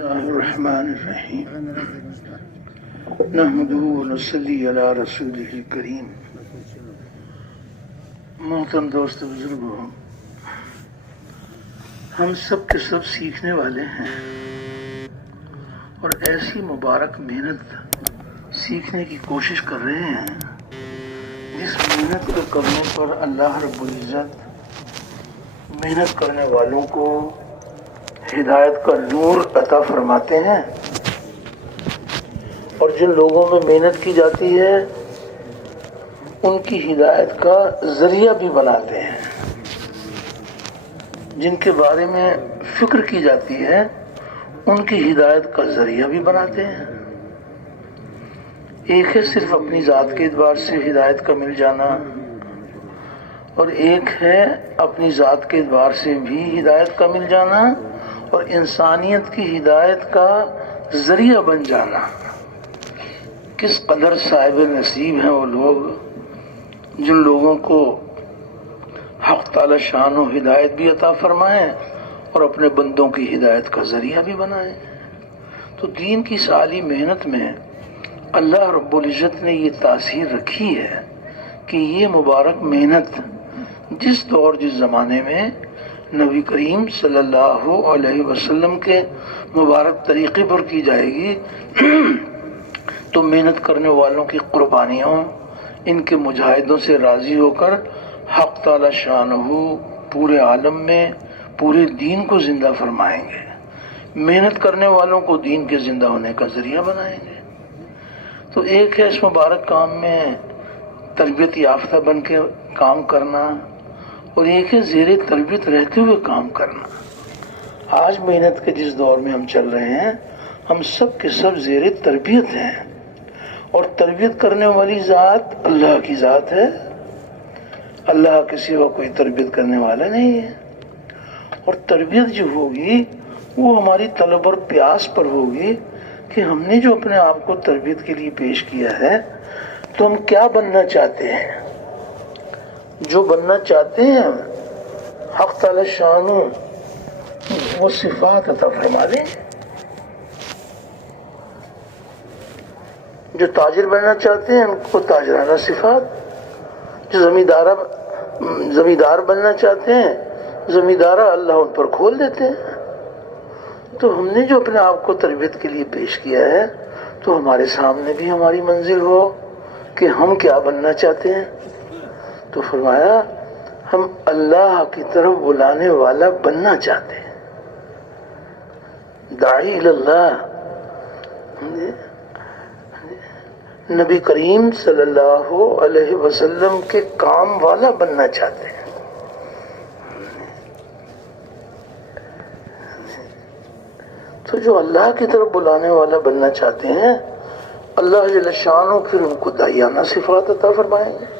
اللہ الرحمن الرحیم نحمدہ ونصلی علی رسولہ الکریم۔ محترم دوست بزرگوں، ہم سب کے سب سیکھنے والے ہیں اور ایسی مبارک محنت سیکھنے کی کوشش کر رہے ہیں جس محنت کو کرنے پر اللہ رب العزت محنت کرنے والوں کو ہدایت کا نور عطا فرماتے ہیں، اور جن لوگوں میں محنت کی جاتی ہے ان کی ہدایت کا ذریعہ بھی بناتے ہیں، جن کے بارے میں فکر کی جاتی ہے ان کی ہدایت کا ذریعہ بھی بناتے ہیں۔ ایک ہے صرف اپنی ذات کے اعتبار سے ہدایت کا مل جانا، اور ایک ہے اپنی ذات کے اعتبار سے بھی ہدایت کا مل جانا اور انسانیت کی ہدایت کا ذریعہ بن جانا۔ کس قدر صاحب نصیب ہیں وہ لوگ جن لوگوں کو حق تعالی شان و ہدایت بھی عطا فرمائیں اور اپنے بندوں کی ہدایت کا ذریعہ بھی بنائیں۔ تو دین کی سالی محنت میں اللہ رب العزت نے یہ تاثیر رکھی ہے کہ یہ مبارک محنت جس دور جس زمانے میں نبی کریم صلی اللہ علیہ وسلم کے مبارک طریقے پر کی جائے گی تو محنت کرنے والوں کی قربانیوں، ان کے مجاہدوں سے راضی ہو کر حق تعالی شانہ پورے عالم میں پورے دین کو زندہ فرمائیں گے، محنت کرنے والوں کو دین کے زندہ ہونے کا ذریعہ بنائیں گے۔ تو ایک ہے اس مبارک کام میں تربیت یافتہ بن کے کام کرنا، اور ایک ہے زیر تربیت رہتے ہوئے کام کرنا۔ آج محنت کے جس دور میں ہم چل رہے ہیں ہم سب کے سب زیر تربیت ہیں، اور تربیت کرنے والی ذات اللہ کی ذات ہے، اللہ کے سوا کوئی تربیت کرنے والا نہیں ہے۔ اور تربیت جو ہوگی وہ ہماری طلب اور پیاس پر ہوگی کہ ہم نے جو اپنے آپ کو تربیت کے لیے پیش کیا ہے تو ہم کیا بننا چاہتے ہیں۔ جو بننا چاہتے ہیں حق تعالی شانہ وہ صفات عطا فرما دیں۔ جو تاجر بننا چاہتے ہیں ان کو تاجرانہ صفات، جو زمیندار بننا چاہتے ہیں زمیندارہ اللہ ان پر کھول دیتے ہیں۔ تو ہم نے جو اپنے آپ کو تربیت کے لیے پیش کیا ہے تو ہمارے سامنے بھی ہماری منزل ہو کہ ہم کیا بننا چاہتے ہیں۔ تو فرمایا ہم اللہ کی طرف بلانے والا بننا چاہتے ہیں، داعی اللہ، نبی کریم صلی اللہ علیہ وسلم کے کام والا بننا چاہتے ہیں۔ تو جو اللہ کی طرف بلانے والا بننا چاہتے ہیں اللہ جل شانہ پھر ان کو داعیانہ صفات عطا فرمائیں گے،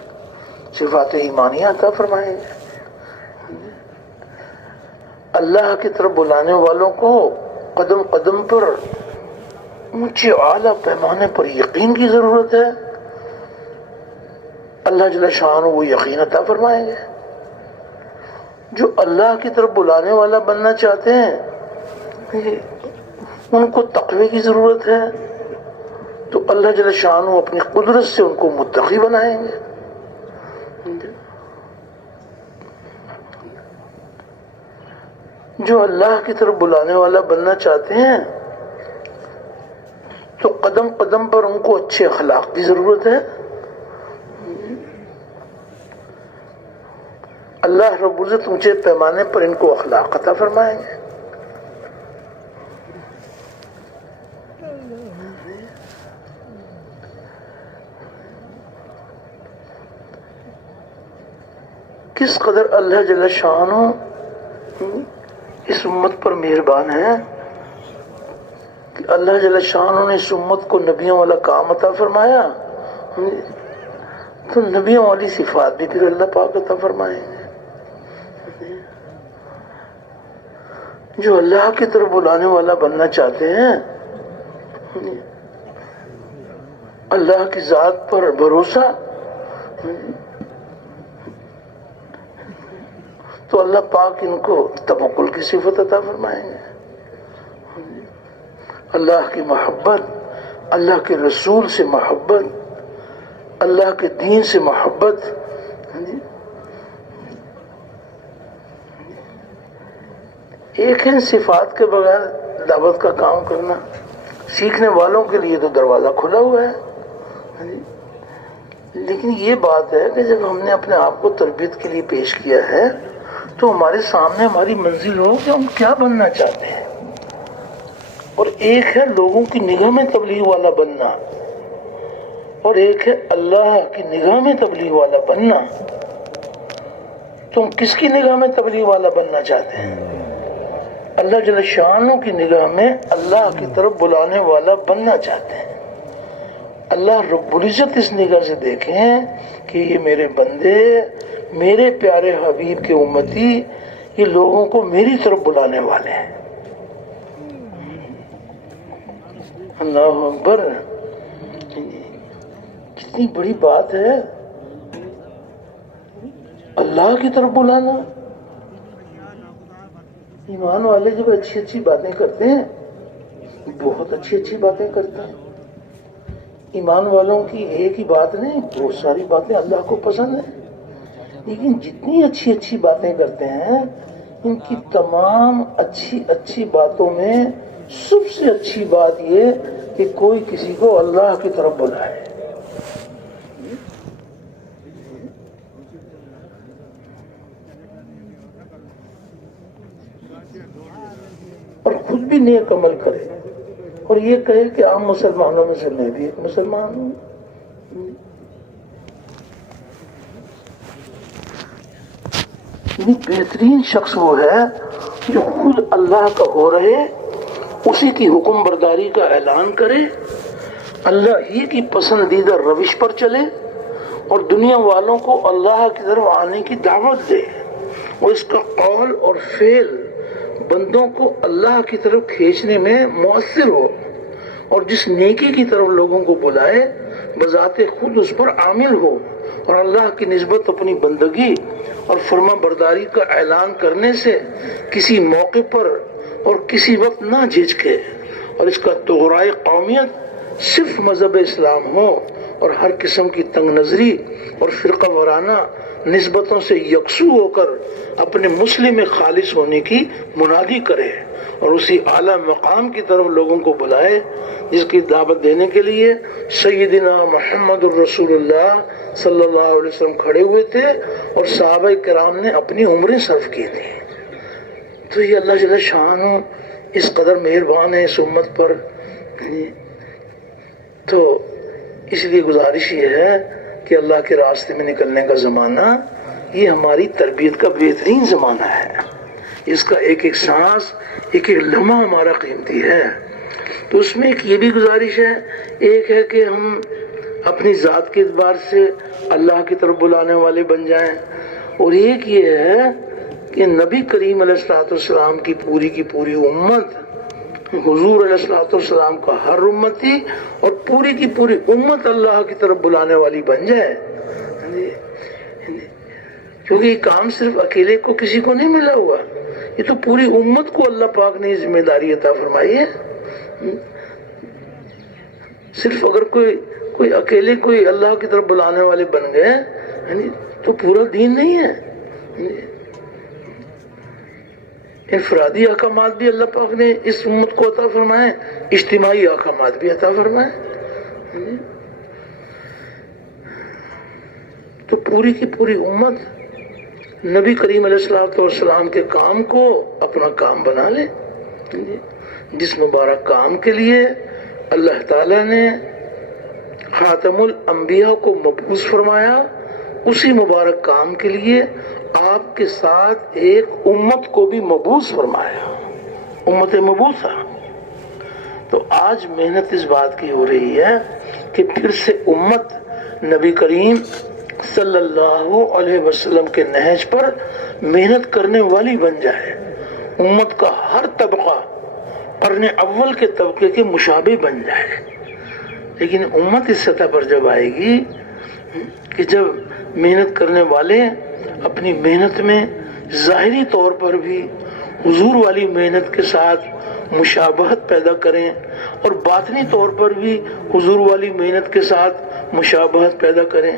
صفات ایمانیہ عطا فرمائیں گے۔ اللہ کی طرف بلانے والوں کو قدم قدم پر اونچے اعلیٰ پیمانے پر یقین کی ضرورت ہے، اللہ جل شانہ وہ یقین عطا فرمائیں گے۔ جو اللہ کی طرف بلانے والا بننا چاہتے ہیں ان کو تقوی کی ضرورت ہے، تو اللہ جل شانہ اپنی قدرت سے ان کو متقی بنائیں گے۔ جو اللہ کی طرف بلانے والا بننا چاہتے ہیں تو قدم قدم پر ان کو اچھے اخلاق کی ضرورت ہے، اللہ رب العزت اونچے پیمانے پر ان کو اخلاق عطا فرمائیں گے۔ کس قدر اللہ جل شانہ اس امت پر مہربان ہے کہ اللہ جل شانہ نے اس امت کو نبیوں والا کام عطا فرمایا، تو نبیوں والی صفات بھی پھر اللہ پاک عطا فرمائیں گے۔ جو اللہ کی طرف بلانے والا بننا چاہتے ہیں اللہ کی ذات پر بھروسہ، تو اللہ پاک ان کو توکل کی صفت عطا فرمائیں گے۔ اللہ کی محبت، اللہ کے رسول سے محبت، اللہ کے دین سے محبت. ایک ہے صفات کے بغیر دعوت کا کام کرنا. سیکھنے والوں کے لیے تو دروازہ کھلا ہوا ہے، لیکن یہ بات ہے کہ جب ہم نے اپنے آپ کو تربیت کے لیے پیش کیا ہے تو ہمارے سامنے ہماری منزل ہو کہ ہم کیا بننا چاہتے ہیں. اور ایک ہے لوگوں کی نگاہ میں تبلیغ والا بننا، اور ایک ہے اللہ کی نگاہ میں تبلیغ والا بننا. تم کس کی نگاہ میں تبلیغ والا بننا چاہتے ہیں؟ اللہ جل شانہ کی نگاہ میں اللہ کی طرف بلانے والا بننا چاہتے ہیں. اللہ رب العزت اس نگاہ سے دیکھیں کہ یہ میرے بندے، میرے پیارے حبیب کے امتی، یہ لوگوں کو میری طرف بلانے والے ہیں. اللہ اکبر، کتنی بڑی بات ہے اللہ کی طرف بلانا. ایمان والے جب اچھی اچھی باتیں کرتے ہیں، بہت اچھی اچھی باتیں کرتے ہیں. ایمان والوں کی ایک ہی بات نہیں، بہت ساری باتیں اللہ کو پسند ہیں. لیکن جتنی اچھی اچھی باتیں کرتے ہیں، ان کی تمام اچھی اچھی باتوں میں سب سے اچھی بات یہ کہ کوئی کسی کو اللہ کی طرف بلائے. اور خود بھی نیک عمل کرے اور یہ کہے کہ عام مسلمانوں میں سے میں بھی ایک مسلمان ہوں. بہترین شخص وہ ہے جو خود اللہ کا ہو رہے، اسی کی حکم برداری کا اعلان کرے، اللہ ہی کی پسندیدہ روش پر چلے اور دنیا والوں کو اللہ کی طرف آنے کی دعوت دے، اور اس کا قول اور فعل بندوں کو اللہ کی طرف کھینچنے میں مؤثر ہو، اور جس نیکی کی طرف لوگوں کو بلائے بذات خود اس پر عامل ہو، اور اللہ کی نسبت اپنی بندگی اور فرما برداری کا اعلان کرنے سے کسی موقع پر اور کسی وقت نہ جھجکے، اور اس کا طغرائے قومیت صرف مذہب اسلام ہو، اور ہر قسم کی تنگ نظری اور فرقہ وارانہ نسبتوں سے یکسو ہو کر اپنے مسلم خالص ہونے کی منادی کرے، اور اسی اعلیٰ مقام کی طرف لوگوں کو بلائے جس کی دعوت دینے کے لیے سیدنا محمد الرسول اللہ صلی اللہ علیہ وسلم کھڑے ہوئے تھے اور صحابہ کرام نے اپنی عمریں صرف کی تھی. تو یہ اللہ جل شانہ اس قدر مہربان ہے اس امت پر. تو اس لیے گزارش یہ ہے کہ اللہ کے راستے میں نکلنے کا زمانہ یہ ہماری تربیت کا بہترین زمانہ ہے. اس کا ایک ایک سانس، ایک ایک لمحہ ہمارا قیمتی ہے. تو اس میں ایک یہ بھی گزارش ہے، ایک ہے کہ ہم اپنی ذات کے اعتبار سے اللہ کی طرف بلانے والے بن جائیں، اور ایک یہ ہے کہ نبی کریم علیہ السلام کی پوری امت، حضور علیہ السلام کا ہر امتی اور پوری کی پوری امت اللہ کی طرف بلانے والی بن جائے. کیونکہ یہ کام صرف اکیلے کو کسی کو نہیں ملا ہوا، یہ تو پوری امت کو اللہ پاک نے ذمہ داری عطا فرمائی ہے. صرف اگر کوئی اکیلے کوئی اللہ کی طرف بلانے والے بن گئے تو پورا دین نہیں ہے. انفرادی احکامات بھی اللہ پاک نے اس امت کو عطا فرمائے، اجتماعی احکامات بھی عطا فرمائے. تو پوری کی پوری امت نبی کریم علیہ السلام کے کام کو اپنا کام بنا لے. جس مبارک کام کے لیے اللہ تعالیٰ نے خاتم الانبیاء کو مبعوث فرمایا، اسی مبارک کام کے لیے آپ کے ساتھ ایک امت کو بھی مبعوث فرمایا، امت مبعوثہ. تو آج محنت اس بات کی ہو رہی ہے کہ پھر سے امت نبی کریم صلی اللہ علیہ وسلم کے نہج پر محنت کرنے والی بن جائے. امت کا ہر طبقہ قرن اول کے طبقے کے مشابہ بن جائے. لیکن امت اس سطح پر جب آئے گی کہ جب محنت کرنے والے اپنی محنت میں ظاہری طور پر بھی حضور والی محنت کے ساتھ مشابہت پیدا کریں اور باطنی طور پر بھی حضور والی محنت کے ساتھ مشابہت پیدا کریں،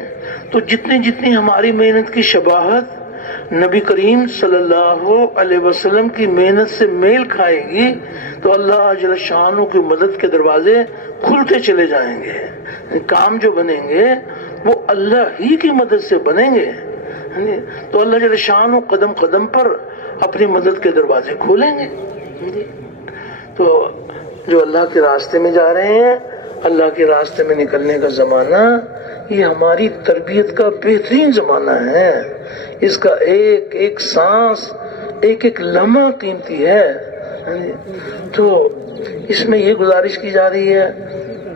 تو جتنی ہماری محنت کی شباہت نبی کریم صلی اللہ علیہ وسلم کی محنت سے میل کھائے گی تو اللہ جل شانہ کی مدد کے دروازے کھلتے چلے جائیں گے۔ کام جو بنیں گے وہ اللہ ہی کی مدد سے بنیں گے، تو اللہ جل شانہ قدم قدم پر اپنی مدد کے دروازے کھولیں گے۔ تو جو اللہ کے راستے میں جا رہے ہیں، اللہ کے راستے میں نکلنے کا زمانہ یہ ہماری تربیت کا بہترین زمانہ ہے۔ اس کا ایک ایک سانس، ایک ایک لمحہ قیمتی ہے۔ تو اس میں یہ گزارش کی جا رہی ہے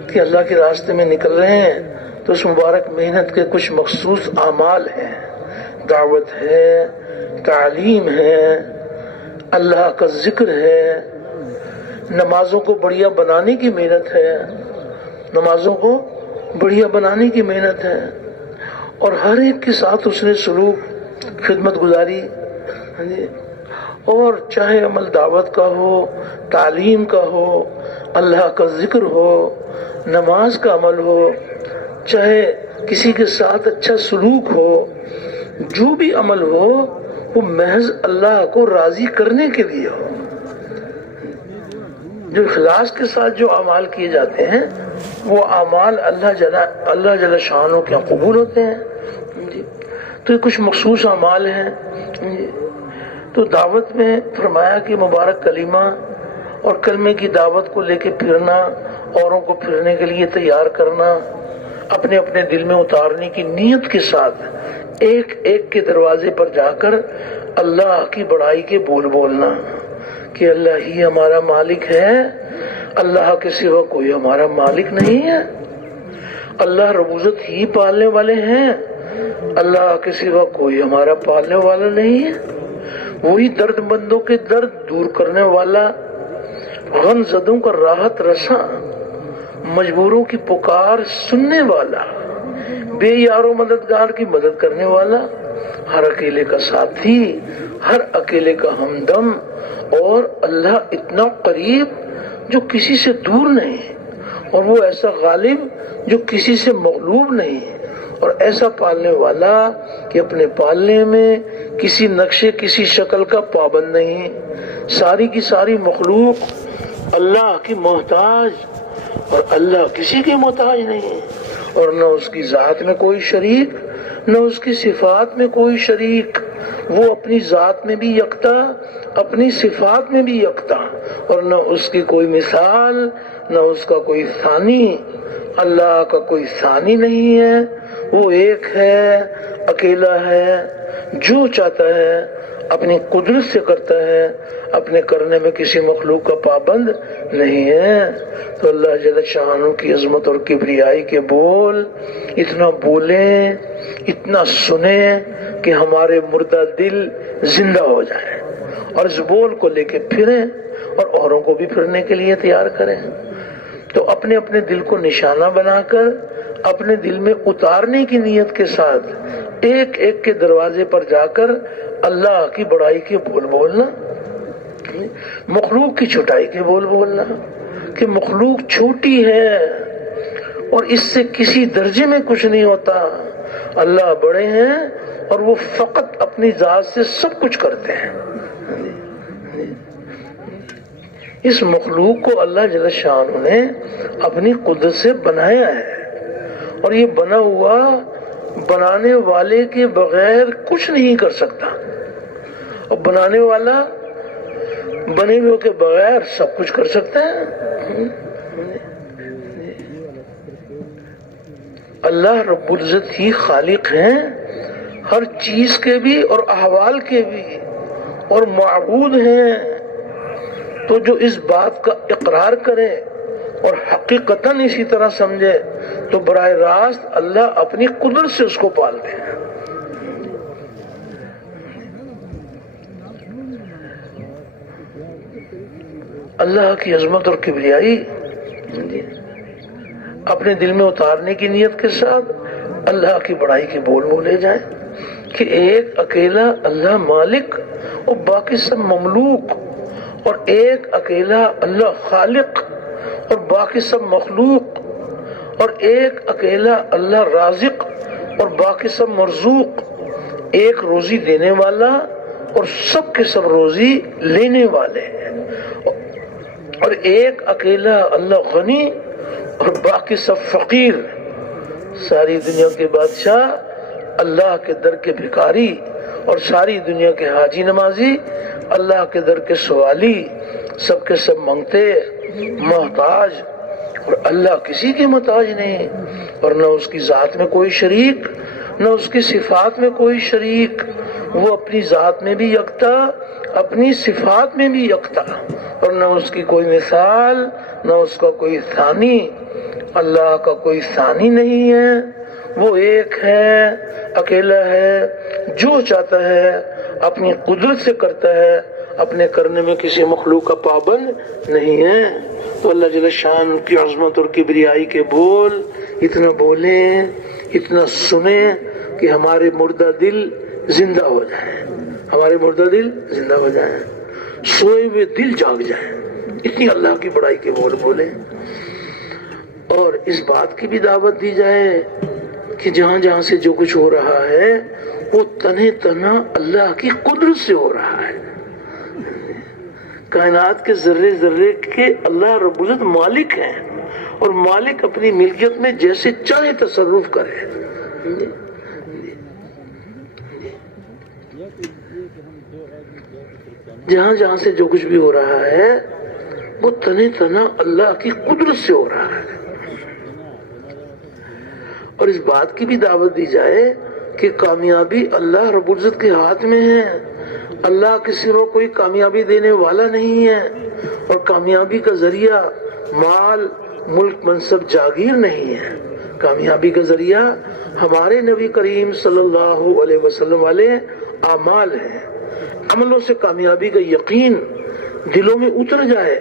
کہ اللہ کے راستے میں نکل رہے ہیں تو اس مبارک محنت کے کچھ مخصوص اعمال ہیں، دعوت ہے، تعلیم ہے، اللہ کا ذکر ہے، نمازوں کو بڑھیا بنانے کی محنت ہے، نمازوں کو بڑھیا بنانے کی محنت ہے، اور ہر ایک کے ساتھ اس نے سلوک، خدمت گزاری، اور چاہے عمل دعوت کا ہو، تعلیم کا ہو، اللہ کا ذکر ہو، نماز کا عمل ہو، چاہے کسی کے ساتھ اچھا سلوک ہو، جو بھی عمل ہو وہ محض اللہ کو راضی کرنے کے لیے ہو۔ جو اخلاص کے ساتھ جو اعمال کیے جاتے ہیں وہ اعمال اللہ جل شانہ کے قبول ہوتے ہیں۔ تو یہ کچھ مخصوص اعمال ہیں۔ تو دعوت میں فرمایا کہ مبارک کلمہ اور کلمے کی دعوت کو لے کے پھرنا، اوروں کو پھرنے کے لیے تیار کرنا، اپنے اپنے دل میں اتارنے کی نیت کے ساتھ ایک ایک کے دروازے پر جا کر اللہ کی بڑائی کے بول بولنا کہ اللہ ہی ہمارا مالک ہے، اللہ کے سوا کوئی ہمارا مالک نہیں ہے، اللہ رب العزت ہی پالنے والے ہیں، اللہ کے سوا کوئی ہمارا پالنے والا نہیں ہے، وہی درد مندوں کے درد دور کرنے والا، غم زدوں کا راحت رساں، مجبوروں کی پکار سننے والا، بے یار و مددگار کی مدد کرنے والا، ہر اکیلے کا ساتھی، ہر اکیلے کا ہمدم، اور اللہ اتنا قریب جو کسی سے دور نہیں، اور وہ ایسا غالب جو کسی سے مغلوب نہیں، اور ایسا پالنے والا کہ اپنے پالنے میں کسی نقشے کسی شکل کا پابند نہیں، ساری کی ساری مخلوق اللہ کی محتاج اور اللہ کسی کے محتاج نہیں، اور نہ اس کی ذات میں کوئی شریک، نہ اس کی صفات میں کوئی شریک، وہ اپنی ذات میں بھی یکتا، اپنی صفات میں بھی یکتا، اور نہ اس کی کوئی مثال، نہ اس کا کوئی ثانی، اللہ کا کوئی ثانی نہیں ہے، وہ ایک ہے، اکیلا ہے، جو چاہتا ہے اپنی قدرت سے کرتا ہے، اپنے کرنے میں کسی مخلوق کا پابند نہیں ہے۔ تو اللہ جل شانہ کی عظمت اور کبریائی کے بول اتنا بولیں، اتنا سنیں کہ ہمارے مردہ دل زندہ ہو جائے، اور اس بول کو لے کے پھریں اور اوروں کو بھی پھرنے کے لیے تیار کریں۔ تو اپنے اپنے دل کو نشانہ بنا کر اپنے دل میں اتارنے کی نیت کے ساتھ ایک ایک کے دروازے پر جا کر اللہ کی بڑائی کے بول بولنا، مخلوق کی چھوٹائی کے بول بولنا کہ مخلوق چھوٹی ہے اور اس سے کسی درجے میں کچھ نہیں ہوتا، اللہ بڑے ہیں اور وہ فقط اپنی ذات سے سب کچھ کرتے ہیں۔ اس مخلوق کو اللہ جل شانہ نے اپنی قدرت سے بنایا ہے، اور یہ بنا ہوا بنانے والے کے بغیر کچھ نہیں کر سکتا، اور بنانے والا بنے ہوئے کے بغیر سب کچھ کر سکتا ہے۔ اللہ رب العزت ہی خالق ہیں ہر چیز کے بھی اور احوال کے بھی، اور معبود ہیں۔ تو جو اس بات کا اقرار کرے اور حقیقتاً اسی طرح سمجھے تو براہ راست اللہ اپنی قدرت سے اس کو پالتے ہیں۔ اللہ کی عظمت اور کبریائی اپنے دل میں اتارنے کی نیت کے ساتھ اللہ کی بڑائی کے بول بولے جائیں، کہ ایک اکیلا اللہ مالک اور باقی سب مملوک، اور ایک اکیلا اللہ خالق اور باقی سب مخلوق، اور ایک اکیلا اللہ رازق اور باقی سب مرزوق، ایک روزی دینے والا اور سب کے سب روزی لینے والے ہیں، اور ایک اکیلا اللہ غنی اور باقی سب فقیر، ساری دنیا کے بادشاہ اللہ کے در کے بھکاری، اور ساری دنیا کے حاجی نمازی اللہ کے در کے سوالی، سب کے سب منگتے محتاج، اور اللہ کسی کے محتاج نہیں، اور نہ اس کی ذات میں کوئی شریک، نہ اس کی صفات میں کوئی شریک، وہ اپنی ذات میں بھی یکتا، اپنی صفات میں بھی یکتا، اور نہ اس کی کوئی مثال، نہ اس کا کوئی ثانی، اللہ کا کوئی ثانی نہیں ہے، وہ ایک ہے، اکیلا ہے، جو چاہتا ہے اپنی قدرت سے کرتا ہے، اپنے کرنے میں کسی مخلوق کا پابند نہیں ہے۔ تو اللہ جل شان کی عظمت اور کبریائی کے بول اتنا بولیں، اتنا سنیں کہ ہمارے مردہ دل زندہ ہو جائیں، ہمارے مردہ دل زندہ ہو جائیں، سوئے ہوئے دل جاگ جائیں، اتنی اللہ کی بڑائی کے بول بولیں۔ اور اس بات کی بھی دعوت دی جائے کہ جہاں جہاں سے جو کچھ ہو رہا ہے وہ تنہ تنہا اللہ کی قدرت سے ہو رہا ہے۔ کائنات کے ذرے ذرے کے اللہ رب العزت مالک ہیں، اور مالک اپنی ملکیت میں جیسے چاہے تصرف کرے۔ جہاں جہاں سے جو کچھ بھی ہو رہا ہے وہ تنہ تنہا اللہ کی قدرت سے ہو رہا ہے۔ اور اس بات کی بھی دعوت دی جائے کہ کامیابی اللہ رب العزت کے ہاتھ میں ہے، اللہ کے سوا کوئی کامیابی دینے والا نہیں ہے، اور کامیابی کا ذریعہ مال، ملک، منصب، جاگیر نہیں ہے۔ کامیابی کا ذریعہ ہمارے نبی کریم صلی اللہ علیہ وسلم والے اعمال ہیں۔ عملوں سے کامیابی کا یقین دلوں میں اتر جائے،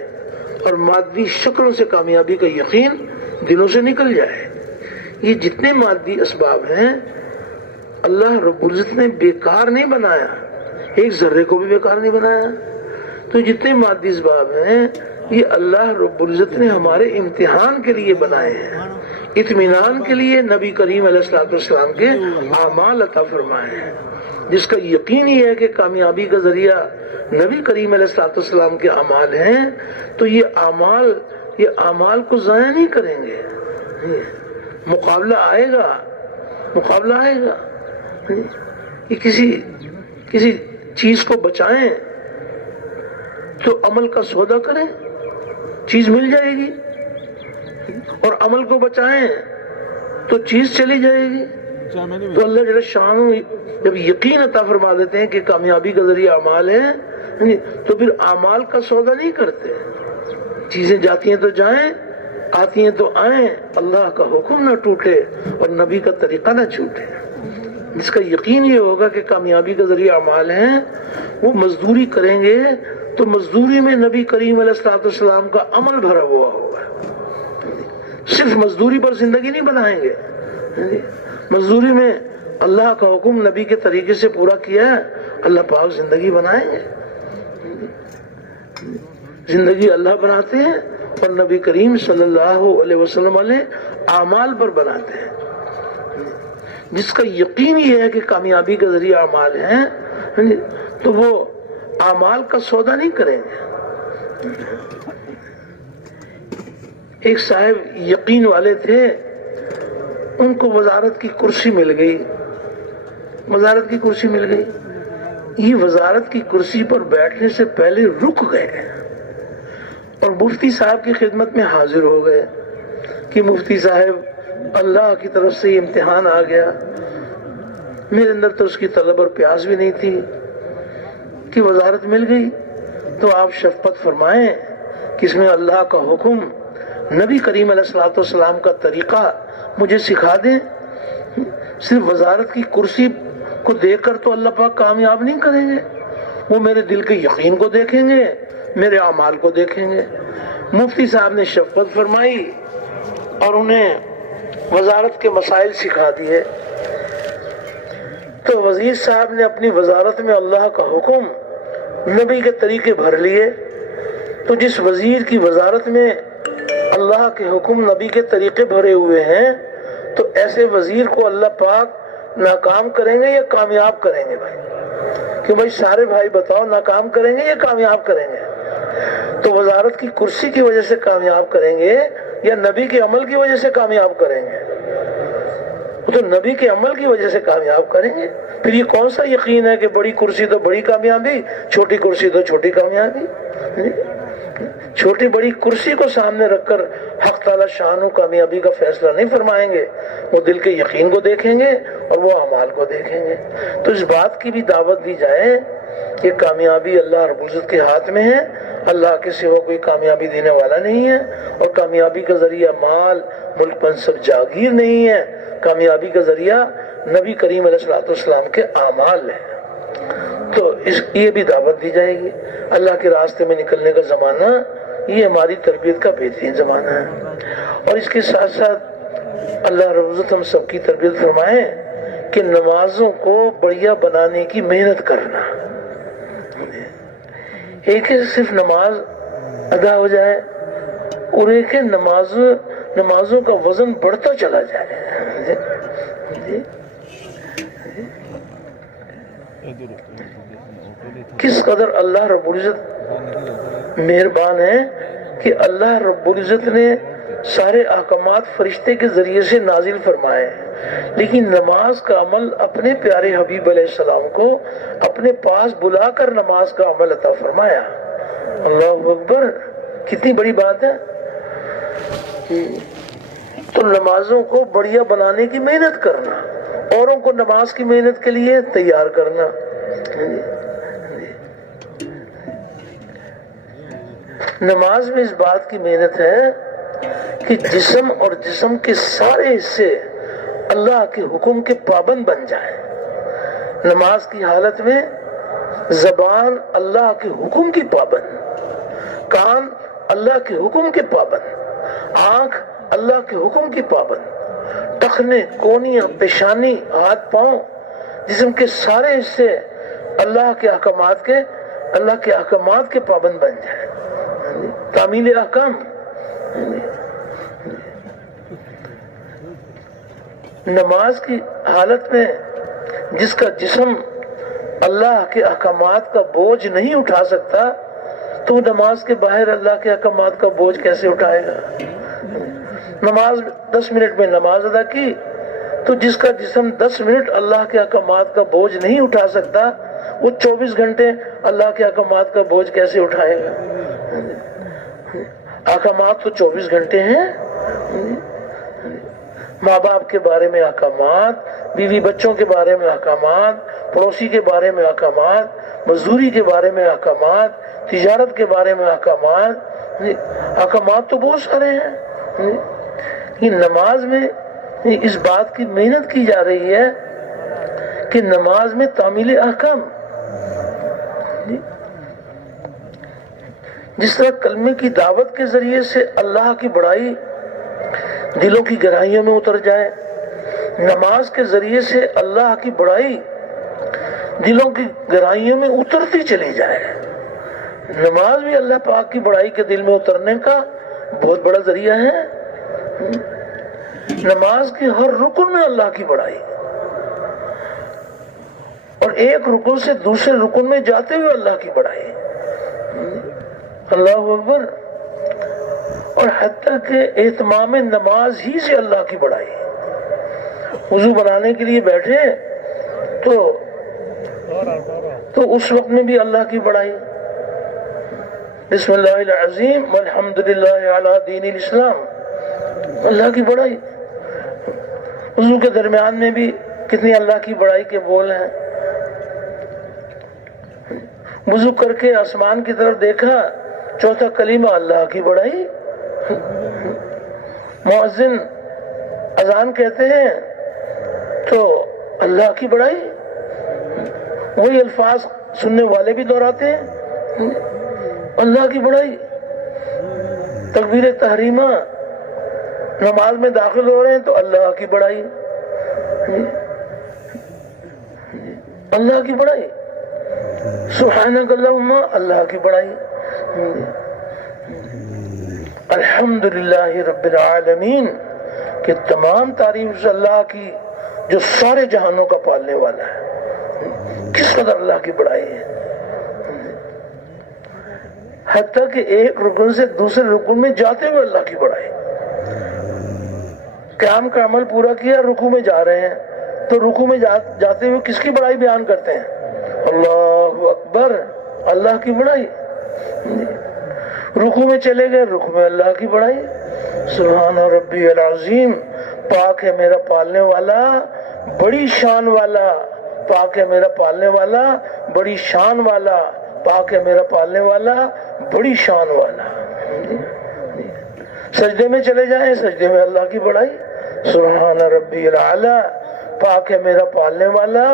اور مادی شکلوں سے کامیابی کا یقین دلوں سے نکل جائے۔ یہ جتنے مادی اسباب ہیں اللہ رب العزت نے بیکار نہیں بنایا، ایک ذرے کو بھی بیکار نہیں بنایا۔ تو جتنے مادی اسباب ہیں یہ اللہ رب العزت نے ہمارے امتحان کے لیے بنائے ہیں، اطمینان کے لیے نبی کریم علیہ الصلوۃ والسلام کے اعمال عطا فرمائے ہیں، جس کا یقین یہ ہے کہ کامیابی کا ذریعہ نبی کریم علیہ الصلوۃ والسلام کے اعمال ہیں، تو یہ اعمال کو ضائع نہیں کریں گے۔ مقابلہ آئے گا، یہ کسی چیز کو بچائیں تو عمل کا سودا کریں، چیز مل جائے گی، اور عمل کو بچائیں تو چیز چلی جائے گی۔ تو اللہ جل شانہ جب یقین عطا فرما دیتے ہیں کہ کامیابی کا ذریعہ اعمال ہے، تو پھر اعمال کا سودا نہیں کرتے، چیزیں جاتی ہیں تو جائیں، آتی ہیں تو آئیں، اللہ کا حکم نہ ٹوٹے اور نبی کا طریقہ نہ چھوٹے۔ جس کا یقین یہ ہوگا کہ کامیابی کا ذریعہ اعمال ہیں، وہ مزدوری کریں گے تو مزدوری میں نبی کریم علیہ الصلوۃ والسلام کا عمل بھرا ہوا ہوگا۔ صرف مزدوری پر زندگی نہیں بنائیں گے، مزدوری میں اللہ کا حکم نبی کے طریقے سے پورا کیا ہے، اللہ پاک زندگی بنائیں گے۔ زندگی اللہ بناتے ہیں اور نبی کریم صلی اللہ علیہ وسلم والے اعمال پر بناتے ہیں۔ جس کا یقین یہ ہے کہ کامیابی کا ذریعہ اعمال ہیں، تو وہ اعمال کا سودا نہیں کریں گے۔ ایک صاحب یقین والے تھے، ان کو وزارت کی کرسی مل گئی، یہ وزارت کی کرسی پر بیٹھنے سے پہلے رک گئے اور مفتی صاحب کی خدمت میں حاضر ہو گئے کہ مفتی صاحب، اللہ کی طرف سے یہ امتحان آ گیا، میرے اندر تو اس کی طلب اور پیاس بھی نہیں تھی کہ وزارت مل گئی، تو آپ شفقت فرمائیں کہ اس میں اللہ کا حکم، نبی کریم علیہ الصلوۃ والسلام کا طریقہ مجھے سکھا دیں۔ صرف وزارت کی کرسی کو دیکھ کر تو اللہ پاک کامیاب نہیں کریں گے، وہ میرے دل کے یقین کو دیکھیں گے، میرے اعمال کو دیکھیں گے۔ مفتی صاحب نے شفقت فرمائی اور انہیں وزارت کے مسائل سکھا دیے۔ تو تو وزیر صاحب نے اپنی وزارت میں اللہ کا حکم نبی کے طریقے بھر لیے، تو جس وزیر کی وزارت میں اللہ کے حکم نبی کے طریقے بھرے ہوئے ہیں تو ایسے وزیر کو اللہ پاک ناکام کریں گے یا کامیاب کریں گے بھائی؟ کہ بھائی سارے بھائی بتاؤ، ناکام کریں گے یا کامیاب کریں گے؟ تو وزارت کی کرسی کی وجہ سے کامیاب کریں گے یا نبی کے عمل کی وجہ سے کامیاب کریں گے؟ تو نبی کے عمل کی وجہ سے کامیاب کریں گے۔ پھر یہ کون سا یقین ہے کہ بڑی کرسی تو بڑی کامیابی، چھوٹی کرسی تو چھوٹی کامیابی؟ چھوٹی بڑی کرسی کو سامنے رکھ کر حق تعالی شان و کامیابی کا فیصلہ نہیں فرمائیں گے، وہ دل کے یقین کو دیکھیں گے اور وہ اعمال کو دیکھیں گے۔ تو اس بات کی بھی دعوت دی جائے کہ کامیابی اللہ رب العزت کے ہاتھ میں ہے، اللہ کے سوا کوئی کامیابی دینے والا نہیں ہے، اور کامیابی کا ذریعہ مال، ملک، منصب، جاگیر نہیں ہے، کامیابی کا ذریعہ نبی کریم علیہ السلام کے اعمال ہے۔ تو یہ بھی دعوت دی جائے گی۔ اللہ کے راستے میں نکلنے کا زمانہ یہ ہماری تربیت کا بہترین زمانہ ہے، اور اس کے ساتھ ساتھ اللہ رب العزت ہم سب کی تربیت فرمائے کہ نمازوں کو بڑھیا بنانے کی محنت کرنا۔ ایک ہے صرف نماز ادا ہو جائے، اور ایک ہے نمازوں کا وزن بڑھتا چلا جائے۔ کس قدر اللہ رب العزت مہربان ہے کہ اللہ رب العزت نے سارے احکامات فرشتے کے ذریعے سے نازل فرمائے، لیکن نماز کا عمل اپنے پیارے حبیب علیہ السلام کو اپنے پاس بلا کر نماز کا عمل عطا فرمایا۔ اللہ اکبر، کتنی بڑی بات ہے۔ تو نمازوں کو بڑھیا بنانے کی محنت کرنا، اوروں کو نماز کی محنت کے لیے تیار کرنا۔ نماز میں اس بات کی محنت ہے کہ جسم اور جسم کے سارے حصے اللہ کے حکم کے پابند بن جائیں۔ نماز کی حالت میں زبان اللہ کے حکم کی پابند، کان اللہ کے حکم کے پابند، آنکھ اللہ کے حکم کی پابند، ٹخنے، کونیاں، پیشانی، ہاتھ، پاؤں، جسم کے سارے حصے اللہ کے احکامات کے پابند بن جائیں۔ تعمیل احکام۔ نماز کی حالت میں جس کا جسم اللہ کے احکامات کا بوجھ نہیں اٹھا سکتا تو نماز کے باہر اللہ کے احکامات کا بوجھ کیسے اٹھائے گا؟ نماز 10 منٹ میں نماز ادا کی تو جس کا جسم 10 منٹ اللہ کے احکامات کا بوجھ نہیں اٹھا سکتا وہ 24 گھنٹے اللہ کے احکامات کا بوجھ کیسے اٹھائے گا؟ احکامات تو 24 گھنٹے ہیں۔ ماں باپ کے بارے میں احکامات، بیوی بچوں کے بارے میں احکامات، پڑوسی کے بارے میں احکامات، مزدوری کے بارے میں احکامات، تجارت کے بارے میں احکامات، احکامات تو بہت سارے ہیں۔ یہ نماز میں اس بات کی محنت کی جا رہی ہے کہ نماز میں تعمیل احکام، جس طرح کلمے کی دعوت کے ذریعے سے اللہ کی بڑائی دلوں کی گہرائیوں میں اتر جائے، نماز کے ذریعے سے اللہ کی بڑائی دلوں کی گہرائیوں میں اترتی چلی جائے۔ نماز بھی اللہ پاک کی بڑائی کے دل میں اترنے کا بہت بڑا ذریعہ ہے۔ نماز کے ہر رکن میں اللہ کی بڑائی، اور ایک رکن سے دوسرے رکن میں جاتے ہوئے اللہ کی بڑائی۔ اللہ اکبر۔ اور حتیٰ کہ اہتمام نماز ہی سے اللہ کی بڑائی۔ وضو بنانے کے لیے بیٹھے تو اس وقت میں بھی اللہ کی بڑائی، بسم اللہ العظیم والحمدللہ علی دین الاسلام، اللہ کی بڑائی۔ وضو کے درمیان میں بھی کتنی اللہ کی بڑائی کے بول ہیں۔ وضو کر کے آسمان کی طرف دیکھا، چوتھا کلمہ اللہ کی بڑائی۔ مؤذن اذان کہتے ہیں تو اللہ کی بڑائی، وہی الفاظ سننے والے بھی دہراتے ہیں، اللہ کی بڑائی۔ تکبیر تحریمہ، نماز میں داخل ہو رہے ہیں تو اللہ کی بڑائی۔ اللہ کی بڑائی، سبحانک اللہم اللہ کی بڑائی، الحمدللہ رب العالمین کہ تمام تعریف اللہ کی جو سارے جہانوں کا پالنے والا ہے، کس قدر اللہ کی بڑائی ہے، حتیٰ کہ ایک رکن سے دوسرے رکن میں جاتے ہوئے اللہ کی بڑائی، قیام کا عمل پورا کیا، رکوع میں جا رہے ہیں تو رکوع میں جاتے ہوئے کس کی بڑائی بیان کرتے ہیں؟ اللہ اکبر، اللہ کی بڑائی، رکوع میں چلے گئے، رکوع میں اللہ کی بڑائی، سبحان ربی العظیم، پاک ہے میرا پالنے والا بڑی شان والا، پاک ہے میرا پالنے والا بڑی شان والا، پاک ہے میرا پالنے والا بڑی شان والا۔ سجدے میں چلے جائیں، سجدے میں اللہ کی بڑائی، سبحان ربی الاعلی، پاک ہے میرا پالنے والا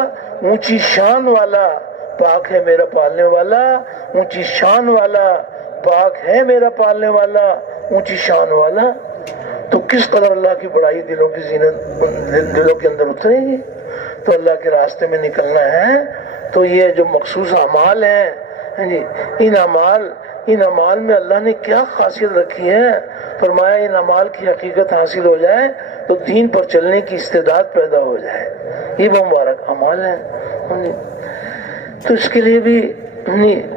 اونچی شان والا، پاک ہے میرا پالنے والا اونچی شان والا، پاک ہے میرا پالنے والا اونچی شان والا۔ تو کس قدر اللہ کی بڑائی دلوں کی زینت دلوں کے اندر اترے گی۔ تو اللہ کے راستے میں نکلنا ہے تو یہ جو مخصوص اعمال ہیں، ان اعمال میں اللہ نے کیا خاصیت رکھی ہے، فرمایا ان اعمال کی حقیقت حاصل ہو جائے تو دین پر چلنے کی استعداد پیدا ہو جائے، یہ وہ مبارک اعمال ہیں۔ تو اس کے لیے بھی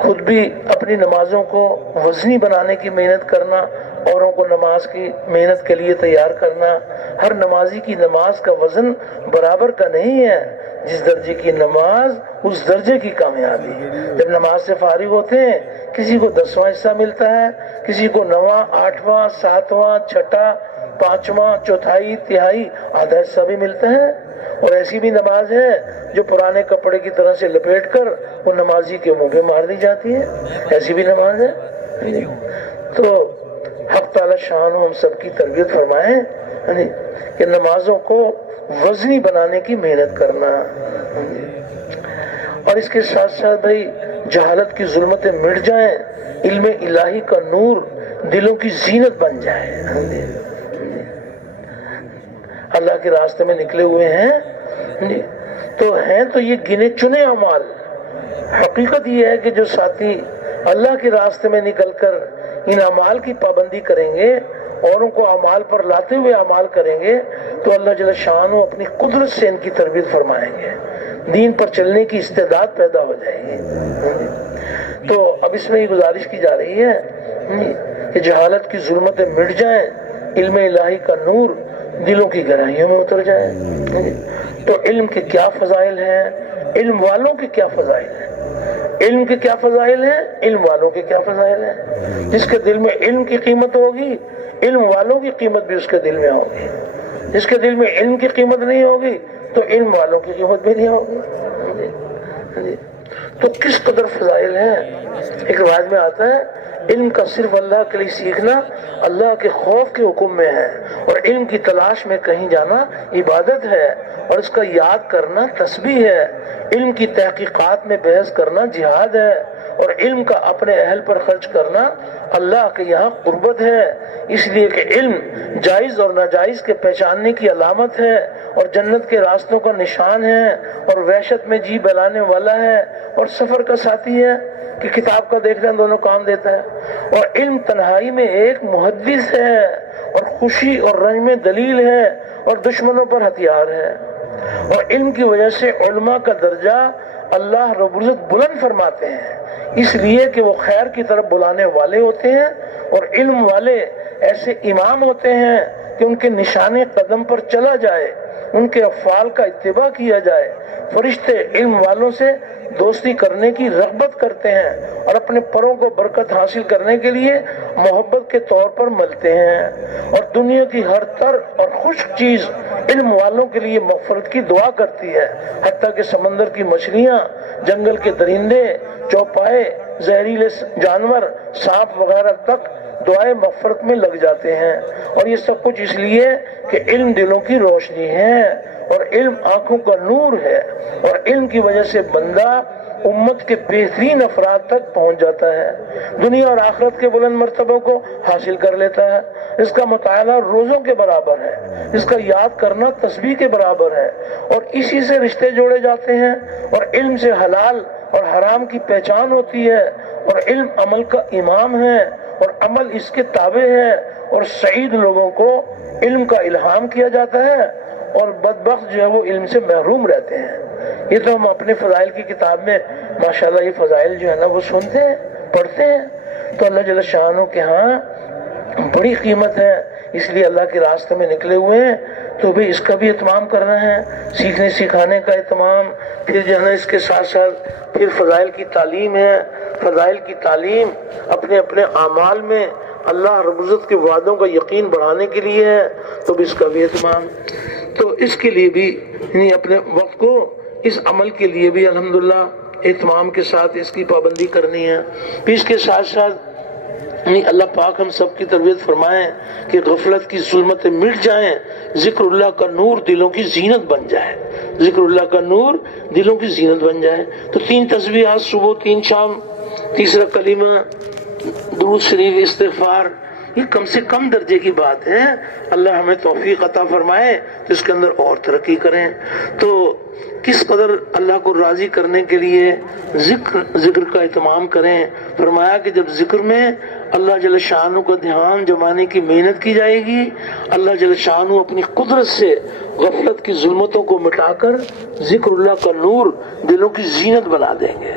خود بھی اپنی نمازوں کو وزنی بنانے کی محنت کرنا، اوروں کو نماز کی محنت کے لیے تیار کرنا۔ ہر نمازی کی نماز کا وزن برابر کا نہیں ہے، جس درجے کی نماز اس درجے کی کامیابی۔ جب نماز سے فارغ ہوتے ہیں کسی کو 10واں حصہ ملتا ہے، کسی کو 9واں، 8واں، 7واں، 6واں، 5واں، چوتھائی، تہائی، آدھا حصہ بھی ملتا ہے۔ اور ایسی بھی نماز ہے جو پرانے کپڑے کی طرح سے لپیٹ کر وہ نمازی کے منہ پہ مار دی جاتی ہے، ایسی بھی نماز ہے۔ تو حق تعالی شان ہم سب کی تربیت فرمائے کہ نمازوں کو وزنی بنانے کی محنت کرنا، اور اس کے ساتھ ساتھ بھائی جہالت کی ظلمتیں مٹ جائیں، علم الہی کا نور دلوں کی زینت بن جائے۔ اللہ کے راستے میں نکلے ہوئے ہیں تو یہ گنے چنے اعمال۔ حقیقت یہ ہے کہ جو ساتھی اللہ کے راستے میں نکل کر ان اعمال کی پابندی کریں گے، اوروں کو اعمال پر لاتے ہوئے اعمال کریں گے، تو اللہ جل شانہ اپنی قدرت سے ان کی تربیت فرمائیں گے، دین پر چلنے کی استعداد پیدا ہو جائے گی۔ تو اب اس میں یہ گزارش کی جا رہی ہے کہ جہالت کی ظلمتیں مٹ جائیں، علم الہی کا نور دلوں کی گہرائیوں میں اتر جائے۔ تو علم کے کیا فضائل ہیں، علم والوں کے کیا فضائل ہیں، علم کے کیا فضائل ہیں، علم والوں کے کیا فضائل ہیں۔ جس کے دل میں علم کی قیمت ہوگی، علم والوں کی قیمت بھی اس کے دل میں ہوگی۔ جس کے دل میں علم کی قیمت نہیں ہوگی تو علم والوں کی قیمت بھی نہیں ہوگی۔ تو کس قدر فضائل ہیں۔ ایک روایت میں آتا ہے علم کا صرف اللہ کے لیے سیکھنا اللہ کے خوف کے حکم میں ہے، اور علم کی تلاش میں کہیں جانا عبادت ہے، اور اس کا یاد کرنا تسبیح ہے۔ علم کی تحقیقات میں بحث کرنا جہاد ہے، اور علم کا اپنے اہل پر خرچ کرنا اللہ کے یہاں قربت ہے۔ اس لیے کہ علم جائز اور ناجائز کے پہچاننے کی علامت ہے، اور جنت کے راستوں کا نشان ہے، اور وحشت میں جی بہلانے والا ہے، اور سفر کا ساتھی ہے کہ کتاب کا دیکھنا دونوں کام دیتا ہے۔ اور علم تنہائی میں ایک محدث ہے، اور خوشی اور رنج میں دلیل ہے، اور دشمنوں پر ہتھیار ہے۔ اور علم کی وجہ سے علماء کا درجہ اللہ رب العزت بلند فرماتے ہیں، اس لیے کہ وہ خیر کی طرف بلانے والے ہوتے ہیں، اور علم والے ایسے امام ہوتے ہیں کہ ان کے نشان قدم پر چلا جائے، ان کے افعال کا اتباع کیا جائے۔ فرشتے علم والوں سے دوستی کرنے کی رغبت کرتے ہیں، اور اپنے پروں کو برکت حاصل کرنے کے لیے محبت کے طور پر ملتے ہیں، اور دنیا کی ہر تر اور خشک چیز علم والوں کے لیے مغفرت کی دعا کرتی ہے، حتیٰ کہ سمندر کی مچھلیاں، جنگل کے درندے، چوپائے، زہریلے جانور، سانپ وغیرہ تک دعائے مغفرت میں لگ جاتے ہیں۔ اور یہ سب کچھ اس لیے کہ علم دلوں کی روشنی ہے، اور علم آنکھوں کا نور ہے، اور علم کی وجہ سے بندہ امت کے بہترین افراد تک پہنچ جاتا ہے، دنیا اور آخرت کے بلند مرتبوں کو حاصل کر لیتا ہے۔ اس کا مطالعہ روزوں کے برابر ہے، اس کا یاد کرنا تسبیح کے برابر ہے، اور اسی سے رشتے جوڑے جاتے ہیں، اور علم سے حلال اور حرام کی پہچان ہوتی ہے، اور علم عمل کا امام ہے اور عمل اس کے تابع ہے، اور سعید لوگوں کو علم کا الہام کیا جاتا ہے، اور بدبخت جو ہے وہ علم سے محروم رہتے ہیں۔ یہ تو ہم اپنے فضائل کی کتاب میں ماشاءاللہ یہ فضائل جو ہے نا وہ سنتے ہیں، پڑھتے ہیں، تو اللہ جل شانہ کے ہاں بڑی قیمت ہے، اس لیے اللہ کے راستے میں نکلے ہوئے ہیں تو بھی اس کا بھی اہتمام کرنا ہے، سیکھنے سکھانے کا اہتمام، پھر جو ہے نا اس کے ساتھ ساتھ پھر فضائل کی تعلیم ہے، فضائل کی تعلیم اپنے اپنے اعمال میں اللہ رب العزت کے وعدوں کا یقین بڑھانے کے لیے ہے، تو بھی اس کا بھی اہتمام، تو اس کے لیے بھی یعنی اپنے وقت کو اس عمل کے لیے بھی الحمدللہ اہتمام کے ساتھ اس کی پابندی کرنی ہے۔ پھر اس کے ساتھ ساتھ اللہ پاک ہم سب کی تربیت فرمائیں کہ غفلت کی ظلمتیں مٹ جائیں، ذکر اللہ کا نور دلوں کی زینت بن جائے، ذکر اللہ کا نور دلوں کی زینت بن جائے۔ تو 3 تسبیحات صبح 3 شام، تیسرا کلمہ، درود شریف، استغفار، یہ کم سے کم درجے کی بات ہے۔ اللہ ہمیں توفیق عطا فرمائے تو اس کے اندر اور ترقی کریں۔ تو کس قدر اللہ کو راضی کرنے کے لیے ذکر کا اہتمام کریں۔ فرمایا کہ جب ذکر میں اللہ جل شانہ کا دھیان جمانے کی محنت کی جائے گی، اللہ جل شانہ اپنی قدرت سے غفلت کی ظلمتوں کو مٹا کر ذکر اللہ کا نور دلوں کی زینت بنا دیں گے۔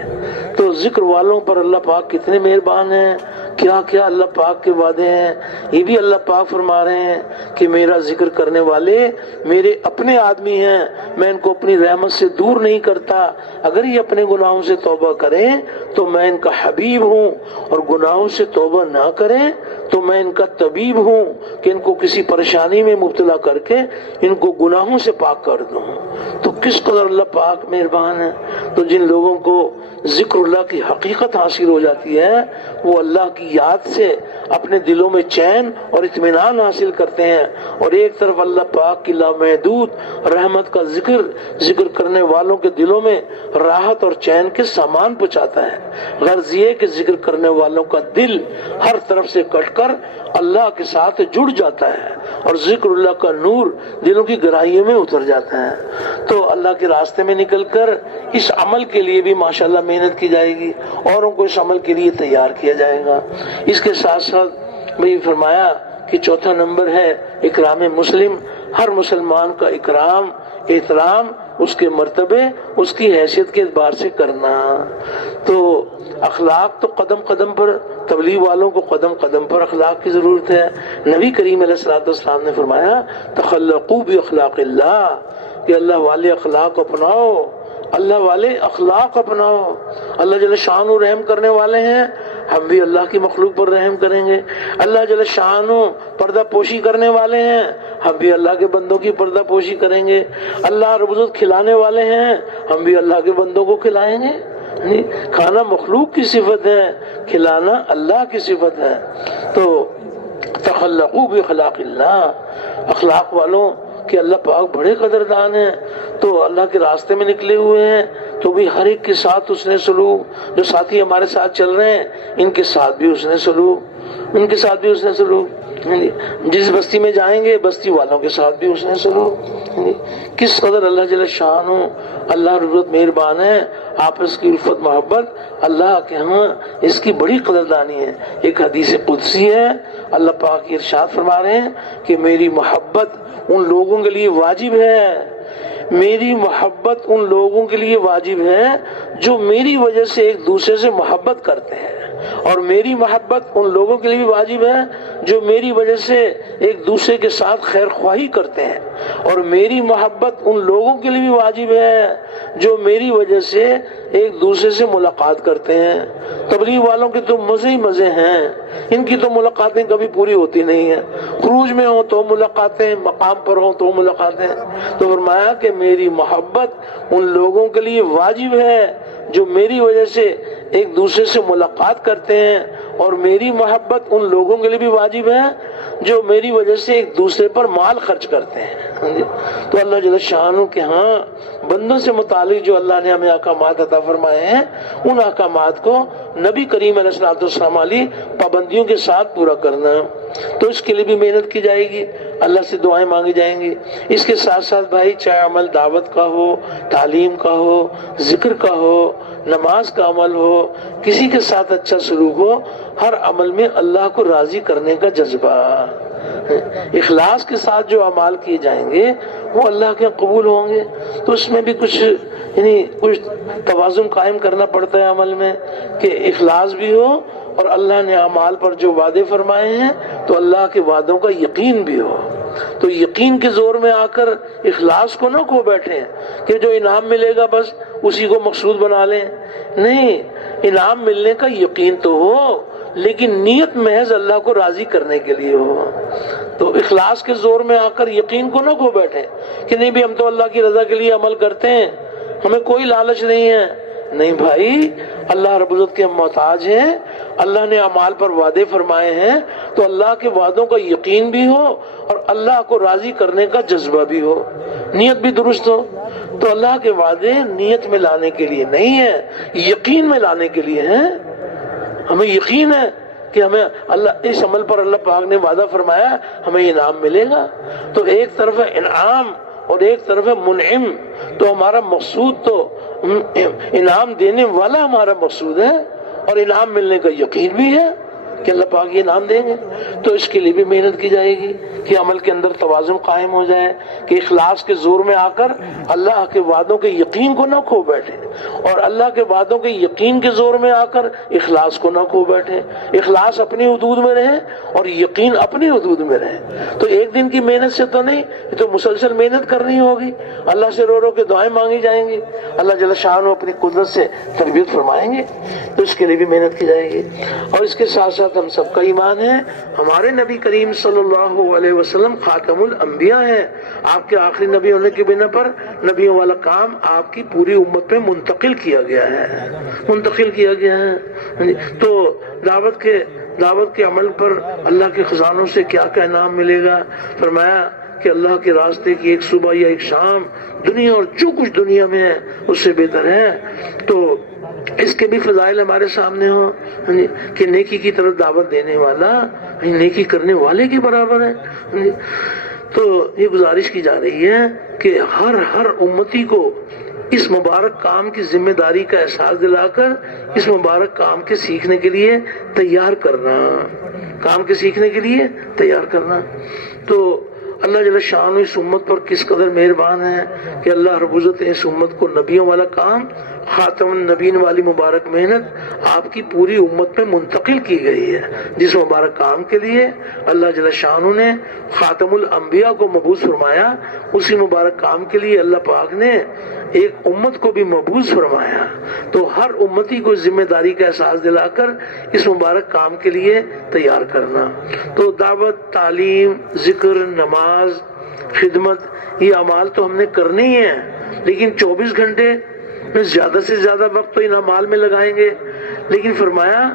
تو ذکر والوں پر اللہ پاک کتنے مہربان ہیں، کیا کیا اللہ پاک کے وعدے ہیں۔ یہ بھی اللہ پاک فرما رہے ہیں کہ میرا ذکر کرنے والے میرے اپنے آدمی ہیں، میں ان کو اپنی رحمت سے دور نہیں کرتا، اگر یہ اپنے گناہوں سے توبہ کریں تو میں ان کا حبیب ہوں، اور گناہوں سے توبہ نہ کریں تو میں ان کا طبیب ہوں کہ ان کو کسی پریشانی میں مبتلا کر کے ان کو گناہوں سے پاک کر دوں۔ تو کس قدر اللہ پاک مہربان ہے۔ تو جن لوگوں کو ذکر اللہ کی حقیقت حاصل ہو جاتی ہے وہ اللہ کی یاد سے اپنے دلوں میں چین اور اطمینان حاصل کرتے ہیں، اور ایک طرف اللہ پاک کی لامحدود رحمت کا ذکر کرنے والوں کے دلوں میں راحت اور چین کے سامان پہنچاتا ہے۔ غرض یہ کہ ذکر کرنے والوں کا دل ہر طرف سے کٹ کر اللہ کے ساتھ جڑ جاتا ہے، اور ذکر اللہ کا نور دلوں کی گہرائیوں میں اتر جاتا ہے۔ تو اللہ کے راستے میں نکل کر اس عمل کے لیے بھی ماشاءاللہ محنت کی جائے گی، اوروں کو اس عمل کے لیے تیار کیا جائے گا۔ اس کے ساتھ ساتھ بھی فرمایا کہ چوتھا نمبر ہے اکرام مسلم، ہر مسلمان کا اکرام، احترام، اس کے مرتبے، اس کی حیثیت کے اعتبار سے کرنا۔ تو اخلاق تو قدم قدم پر، تبلیغ والوں کو قدم قدم پر اخلاق کی ضرورت ہے۔ نبی کریم علیہ الصلوۃ والسلام نے فرمایا تخلقوا باخلاق اللہ، کہ اللہ والے اخلاق اپناؤ، اللہ والے اخلاق اپناؤ۔ اللہ جل شانہ رحم کرنے والے ہیں، ہم بھی اللہ کی مخلوق پر رحم کریں گے۔ اللہ جل شانہ پردہ پوشی کرنے والے ہیں، ہم بھی اللہ کے بندوں کی پردہ پوشی کریں گے۔ اللہ رب العزت کھلانے والے ہیں، ہم بھی اللہ کے بندوں کو کھلائیں گے۔ کھانا مخلوق کی صفت ہے، کھلانا اللہ کی صفت ہے۔ تو تخلقوا باخلاق اللہ، اخلاق والوں کہ اللہ پاک بڑے قدردان ہیں۔ تو اللہ کے راستے میں نکلے ہوئے ہیں تو بھی ہر ایک کے ساتھ اس نے سلوک، جو ساتھی ہمارے ساتھ چل رہے ہیں ان کے ساتھ بھی اس نے سلوک، ان کے ساتھ بھی اس نے سلوک، جس بستی میں جائیں گے بستی والوں کے ساتھ بھی اس نے سلوک۔ کس قدر اللہ جل شانہ، اللہ رب مہربان ہے۔ آپس کی الفت محبت اللہ کے ہاں اس کی بڑی قدردانی ہے۔ ایک حدیث قدسی ہے، اللہ پاک ارشاد فرما رہے ہیں کہ میری محبت ان لوگوں کے لیے واجب ہے، میری محبت ان لوگوں کے لیے واجب ہے جو میری وجہ سے ایک دوسرے سے محبت کرتے ہیں، اور میری محبت ان لوگوں کے لیے بھی واجب ہے جو میری وجہ سے ایک دوسرے کے ساتھ خیر خواہی کرتے ہیں، اور میری محبت ان لوگوں کے لیے بھی واجب ہے جو میری وجہ سے ایک دوسرے سے ملاقات کرتے ہیں۔ تبلیغ والوں کے تو مزے ہی مزے ہیں، ان کی تو ملاقاتیں کبھی پوری ہوتی نہیں ہیں، خروج میں ہوں تو ملاقاتیں، مقام پر ہوں تو ملاقاتیں۔ تو فرمایا کہ میری محبت ان لوگوں کے لیے واجب ہے جو میری وجہ سے ایک دوسرے سے ملاقات کرتے ہیں، اور میری محبت ان لوگوں کے لیے بھی واجب ہے جو میری وجہ سے ایک دوسرے پر مال خرچ کرتے ہیں۔ تو اللہ جل شانہ کے ہاں بندوں سے متعلق جو اللہ نے ہمیں احکامات عطا فرمائے ہیں، ان احکامات کو نبی کریم علیہ الصلوۃ والسلام علی پابندیوں کے ساتھ پورا کرنا، تو اس کے لیے بھی محنت کی جائے گی، اللہ سے دعائیں مانگی جائیں گی۔ اس کے ساتھ ساتھ بھائی، چاہے عمل دعوت کا ہو، تعلیم کا ہو، ذکر کا ہو، نماز کا عمل ہو، کسی کے ساتھ اچھا سلوک ہو، ہر عمل میں اللہ کو راضی کرنے کا جذبہ، اخلاص کے ساتھ جو اعمال کیے جائیں گے وہ اللہ کے قبول ہوں گے۔ تو اس میں بھی کچھ کچھ توازن قائم کرنا پڑتا ہے عمل میں، کہ اخلاص بھی ہو اور اللہ نے اعمال پر جو وعدے فرمائے ہیں تو اللہ کے وعدوں کا یقین بھی ہو۔ تو یقین کے زور میں آ کر اخلاص کو نہ کھو بیٹھیں کہ جو انعام ملے گا بس اسی کو مقصود بنا لیں، نہیں، انعام ملنے کا یقین تو ہو لیکن نیت محض اللہ کو راضی کرنے کے لیے ہو۔ تو اخلاص کے زور میں آ کر یقین کو نہ کھو بیٹھیں کہ نہیں بھی ہم تو اللہ کی رضا کے لیے عمل کرتے ہیں، ہمیں کوئی لالچ نہیں ہے۔ نہیں بھائی، اللہ رب العزت کے محتاج ہیں، اللہ نے اعمال پر وعدے فرمائے ہیں، تو اللہ کے وعدوں کا یقین بھی ہو اور اللہ کو راضی کرنے کا جذبہ بھی ہو، نیت بھی درست ہو۔ تو اللہ کے وعدے نیت میں لانے کے لیے نہیں ہے، یقین میں لانے کے لیے ہیں۔ ہمیں یقین ہے کہ ہمیں اللہ اس عمل پر اللہ پاک نے وعدہ فرمایا ہمیں انعام ملے گا۔ تو ایک طرف ہے انعام اور ایک طرف ہے منعم، تو ہمارا مقصود تو انعام دینے والا ہمارا مقصود ہے، اور انعام ملنے کا یقین بھی ہے کہ اللہ پاک یہ انعام دیں گے۔ تو اس کے لیے بھی محنت کی جائے گی کہ عمل کے اندر توازن قائم ہو جائے، کہ اخلاص کے زور میں آ کر اللہ کے وعدوں کے یقین کو نہ کھو بیٹھے، اور اللہ کے وعدوں کے یقین کے زور میں آ کر اخلاص کو نہ کھو بیٹھے۔ اخلاص اپنی حدود میں رہے اور یقین اپنی حدود میں رہے۔ تو ایک دن کی محنت سے تو نہیں، یہ تو مسلسل محنت کرنی ہوگی، اللہ سے رو رو کے دعائیں مانگی جائیں گی، اللہ جل شانہ اپنی قدرت سے تربیت فرمائیں گے، تو اس کے لیے بھی محنت کی جائے گی۔ اور اس کے ساتھ ساتھ ہم سب کا ایمان ہے ہمارے نبی کریم صلی اللہ علیہ وسلم خاتم الانبیاء ہیں، آپ کے آخری نبی ہونے کی بنا پر نبیوں والا کام آپ کی پوری امت پہ منتقل کیا گیا ہے۔ تو دعوت کے عمل پر اللہ کے خزانوں سے کیا کیا انعام ملے گا؟ فرمایا کہ اللہ کے راستے کی ایک صبح یا ایک شام دنیا اور جو کچھ دنیا میں ہے اس سے بہتر ہے۔ تو اس کے بھی فضائل ہمارے سامنے ہوں کہ نیکی کی طرف دعوت دینے والا نیکی کرنے والے کے برابر ہے۔ تو یہ گزارش کی جا رہی ہے کہ ہر امتی کو اس مبارک کام کی ذمہ داری کا احساس دلا کر اس مبارک کام کے سیکھنے کے لیے تیار کرنا۔ تو اللہ جل شانہ اس امت پر کس قدر مہربان ہے کہ اللہ رب العزت نے اس امت کو نبیوں والا کام، خاتم النبیین والی مبارک محنت آپ کی پوری امت میں منتقل کی گئی ہے۔ جس مبارک کام کے لیے اللہ جل شانہ نے خاتم الانبیاء کو مبعوث فرمایا، اسی مبارک کام کے لیے اللہ پاک نے ایک امت کو بھی مبعوث فرمایا۔ تو ہر امتی کو ذمہ داری کا احساس دلا کر اس مبارک کام کے لیے تیار کرنا۔ تو دعوت، تعلیم، ذکر، نماز، خدمت، یہ اعمال تو ہم نے کرنے ہی ہیں، لیکن 24 گھنٹے میں زیادہ سے زیادہ وقت تو ان اعمال میں لگائیں گے۔ لیکن فرمایا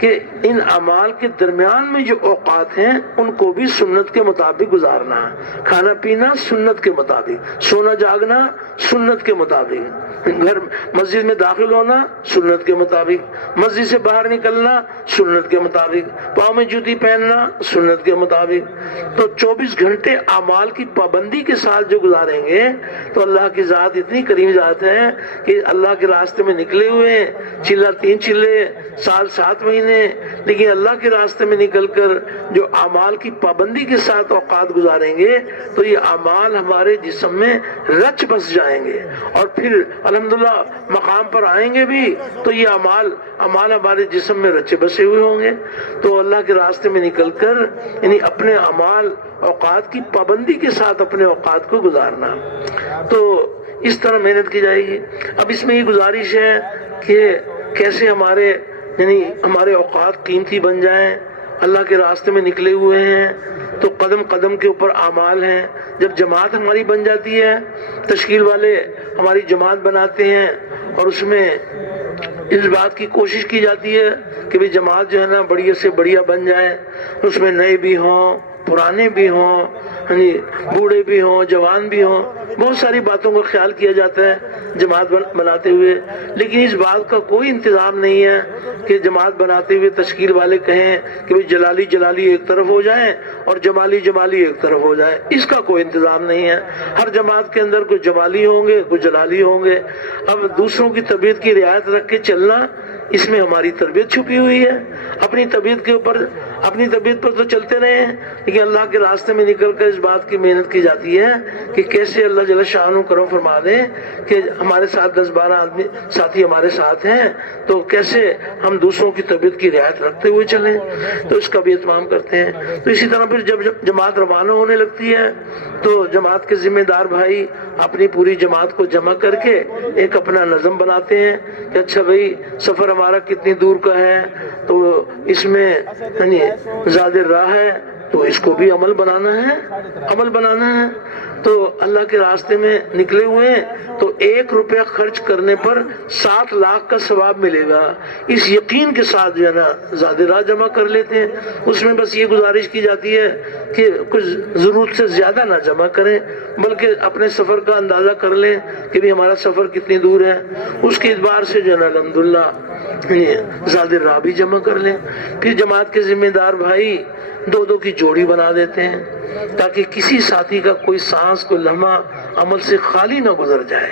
کہ ان اعمال کے درمیان میں جو اوقات ہیں ان کو بھی سنت کے مطابق گزارنا، کھانا پینا سنت کے مطابق، سونا جاگنا سنت کے مطابق، گھر مسجد میں داخل ہونا سنت کے مطابق، مسجد سے باہر نکلنا سنت کے مطابق، پاؤں میں جوتی پہننا سنت کے مطابق۔ تو 24 گھنٹے اعمال کی پابندی کے ساتھ جو گزاریں گے تو اللہ کی ذات اتنی کریم ذات ہے کہ اللہ کے راستے میں نکلے ہوئے ہیں، چلہ 3 چلے، سال 7 مہینے، لیکن اللہ کے راستے میں نکل کر جو اعمال کی پابندی کے ساتھ اوقات گزاریں گے تو یہ اعمال ہمارے جسم میں رچ بس جائیں گے، اور پھر الحمدللہ مقام پر آئیں گے بھی تو یہ اعمال ہمارے جسم میں رچے بسے ہوئے ہوں گے۔ تو اللہ کے راستے میں نکل کر یعنی اپنے اعمال اوقات کی پابندی کے ساتھ اپنے اوقات کو گزارنا، تو اس طرح محنت کی جائے گی۔ اب اس میں یہ گزارش ہے کہ کیسے ہمارے اوقات قیمتی بن جائیں۔ اللہ کے راستے میں نکلے ہوئے ہیں تو قدم قدم کے اوپر اعمال ہیں۔ جب جماعت ہماری بن جاتی ہے، تشکیل والے ہماری جماعت بناتے ہیں اور اس میں اس بات کی کوشش کی جاتی ہے کہ بھی جماعت جو ہے نا بڑھیا سے بڑھیا بن جائے، اس میں نئے بھی ہوں، پرانے بھی ہوں، بوڑھے بھی ہوں، جوان بھی ہوں، بہت ساری باتوں کا خیال کیا جاتا ہے جماعت بناتے ہوئے، لیکن اس بات کا کوئی انتظام نہیں ہے کہ جماعت بناتے ہوئے تشکیل والے کہیں کہ بھی جلالی جلالی ایک طرف ہو جائیں اور جمالی جمالی ایک طرف ہو جائیں، اس کا کوئی انتظام نہیں ہے۔ ہر جماعت کے اندر کچھ جمالی ہوں گے، کچھ جلالی ہوں گے۔ اب دوسروں کی طبیعت کی رعایت رکھ کے چلنا، اس میں ہماری تربیت چھپی ہوئی ہے۔ اپنی طبیعت پر تو چلتے رہے ہیں، لیکن اللہ کے راستے میں نکل کر اس بات کی محنت کی جاتی ہے کہ کیسے اللہ جل شانہ کرم فرما دیں کہ ہمارے ساتھ 10-12 آدمی ساتھی ہمارے ساتھ ہیں، تو کیسے ہم دوسروں کی طبیعت کی رعایت رکھتے ہوئے چلیں، تو اس کا بھی اہتمام کرتے ہیں۔ تو اسی طرح پھر جب جماعت روانہ ہونے لگتی ہے تو جماعت کے ذمہ دار بھائی اپنی پوری جماعت کو جمع کر کے ایک اپنا نظم بناتے ہیں کہ اچھا بھائی سفر ہمارا کتنی دور کا ہے، تو اس میں زیادہ راہ ہے، تو اس کو بھی عمل بنانا ہے۔ تو اللہ کے راستے میں نکلے ہوئے ہیں تو 1 روپیہ خرچ کرنے پر 7 لاکھ کا ثواب ملے گا، اس یقین کے ساتھ جو ہے نا زیادہ راہ جمع کر لیتے ہیں۔ اس میں بس یہ گزارش کی جاتی ہے کہ کچھ ضرورت سے زیادہ نہ جمع کریں، بلکہ اپنے سفر کا اندازہ کر لیں کہ بھی ہمارا سفر کتنی دور ہے، اس کے اعتبار سے جو ہے نا الحمدللہ زیادہ راہ بھی جمع کر لیں۔ پھر جماعت کے ذمہ دار بھائی 2 کی جوڑی بنا دیتے ہیں تاکہ کسی ساتھی کا کوئی سانس کوئی لمحہ عمل سے خالی نہ گزر جائے۔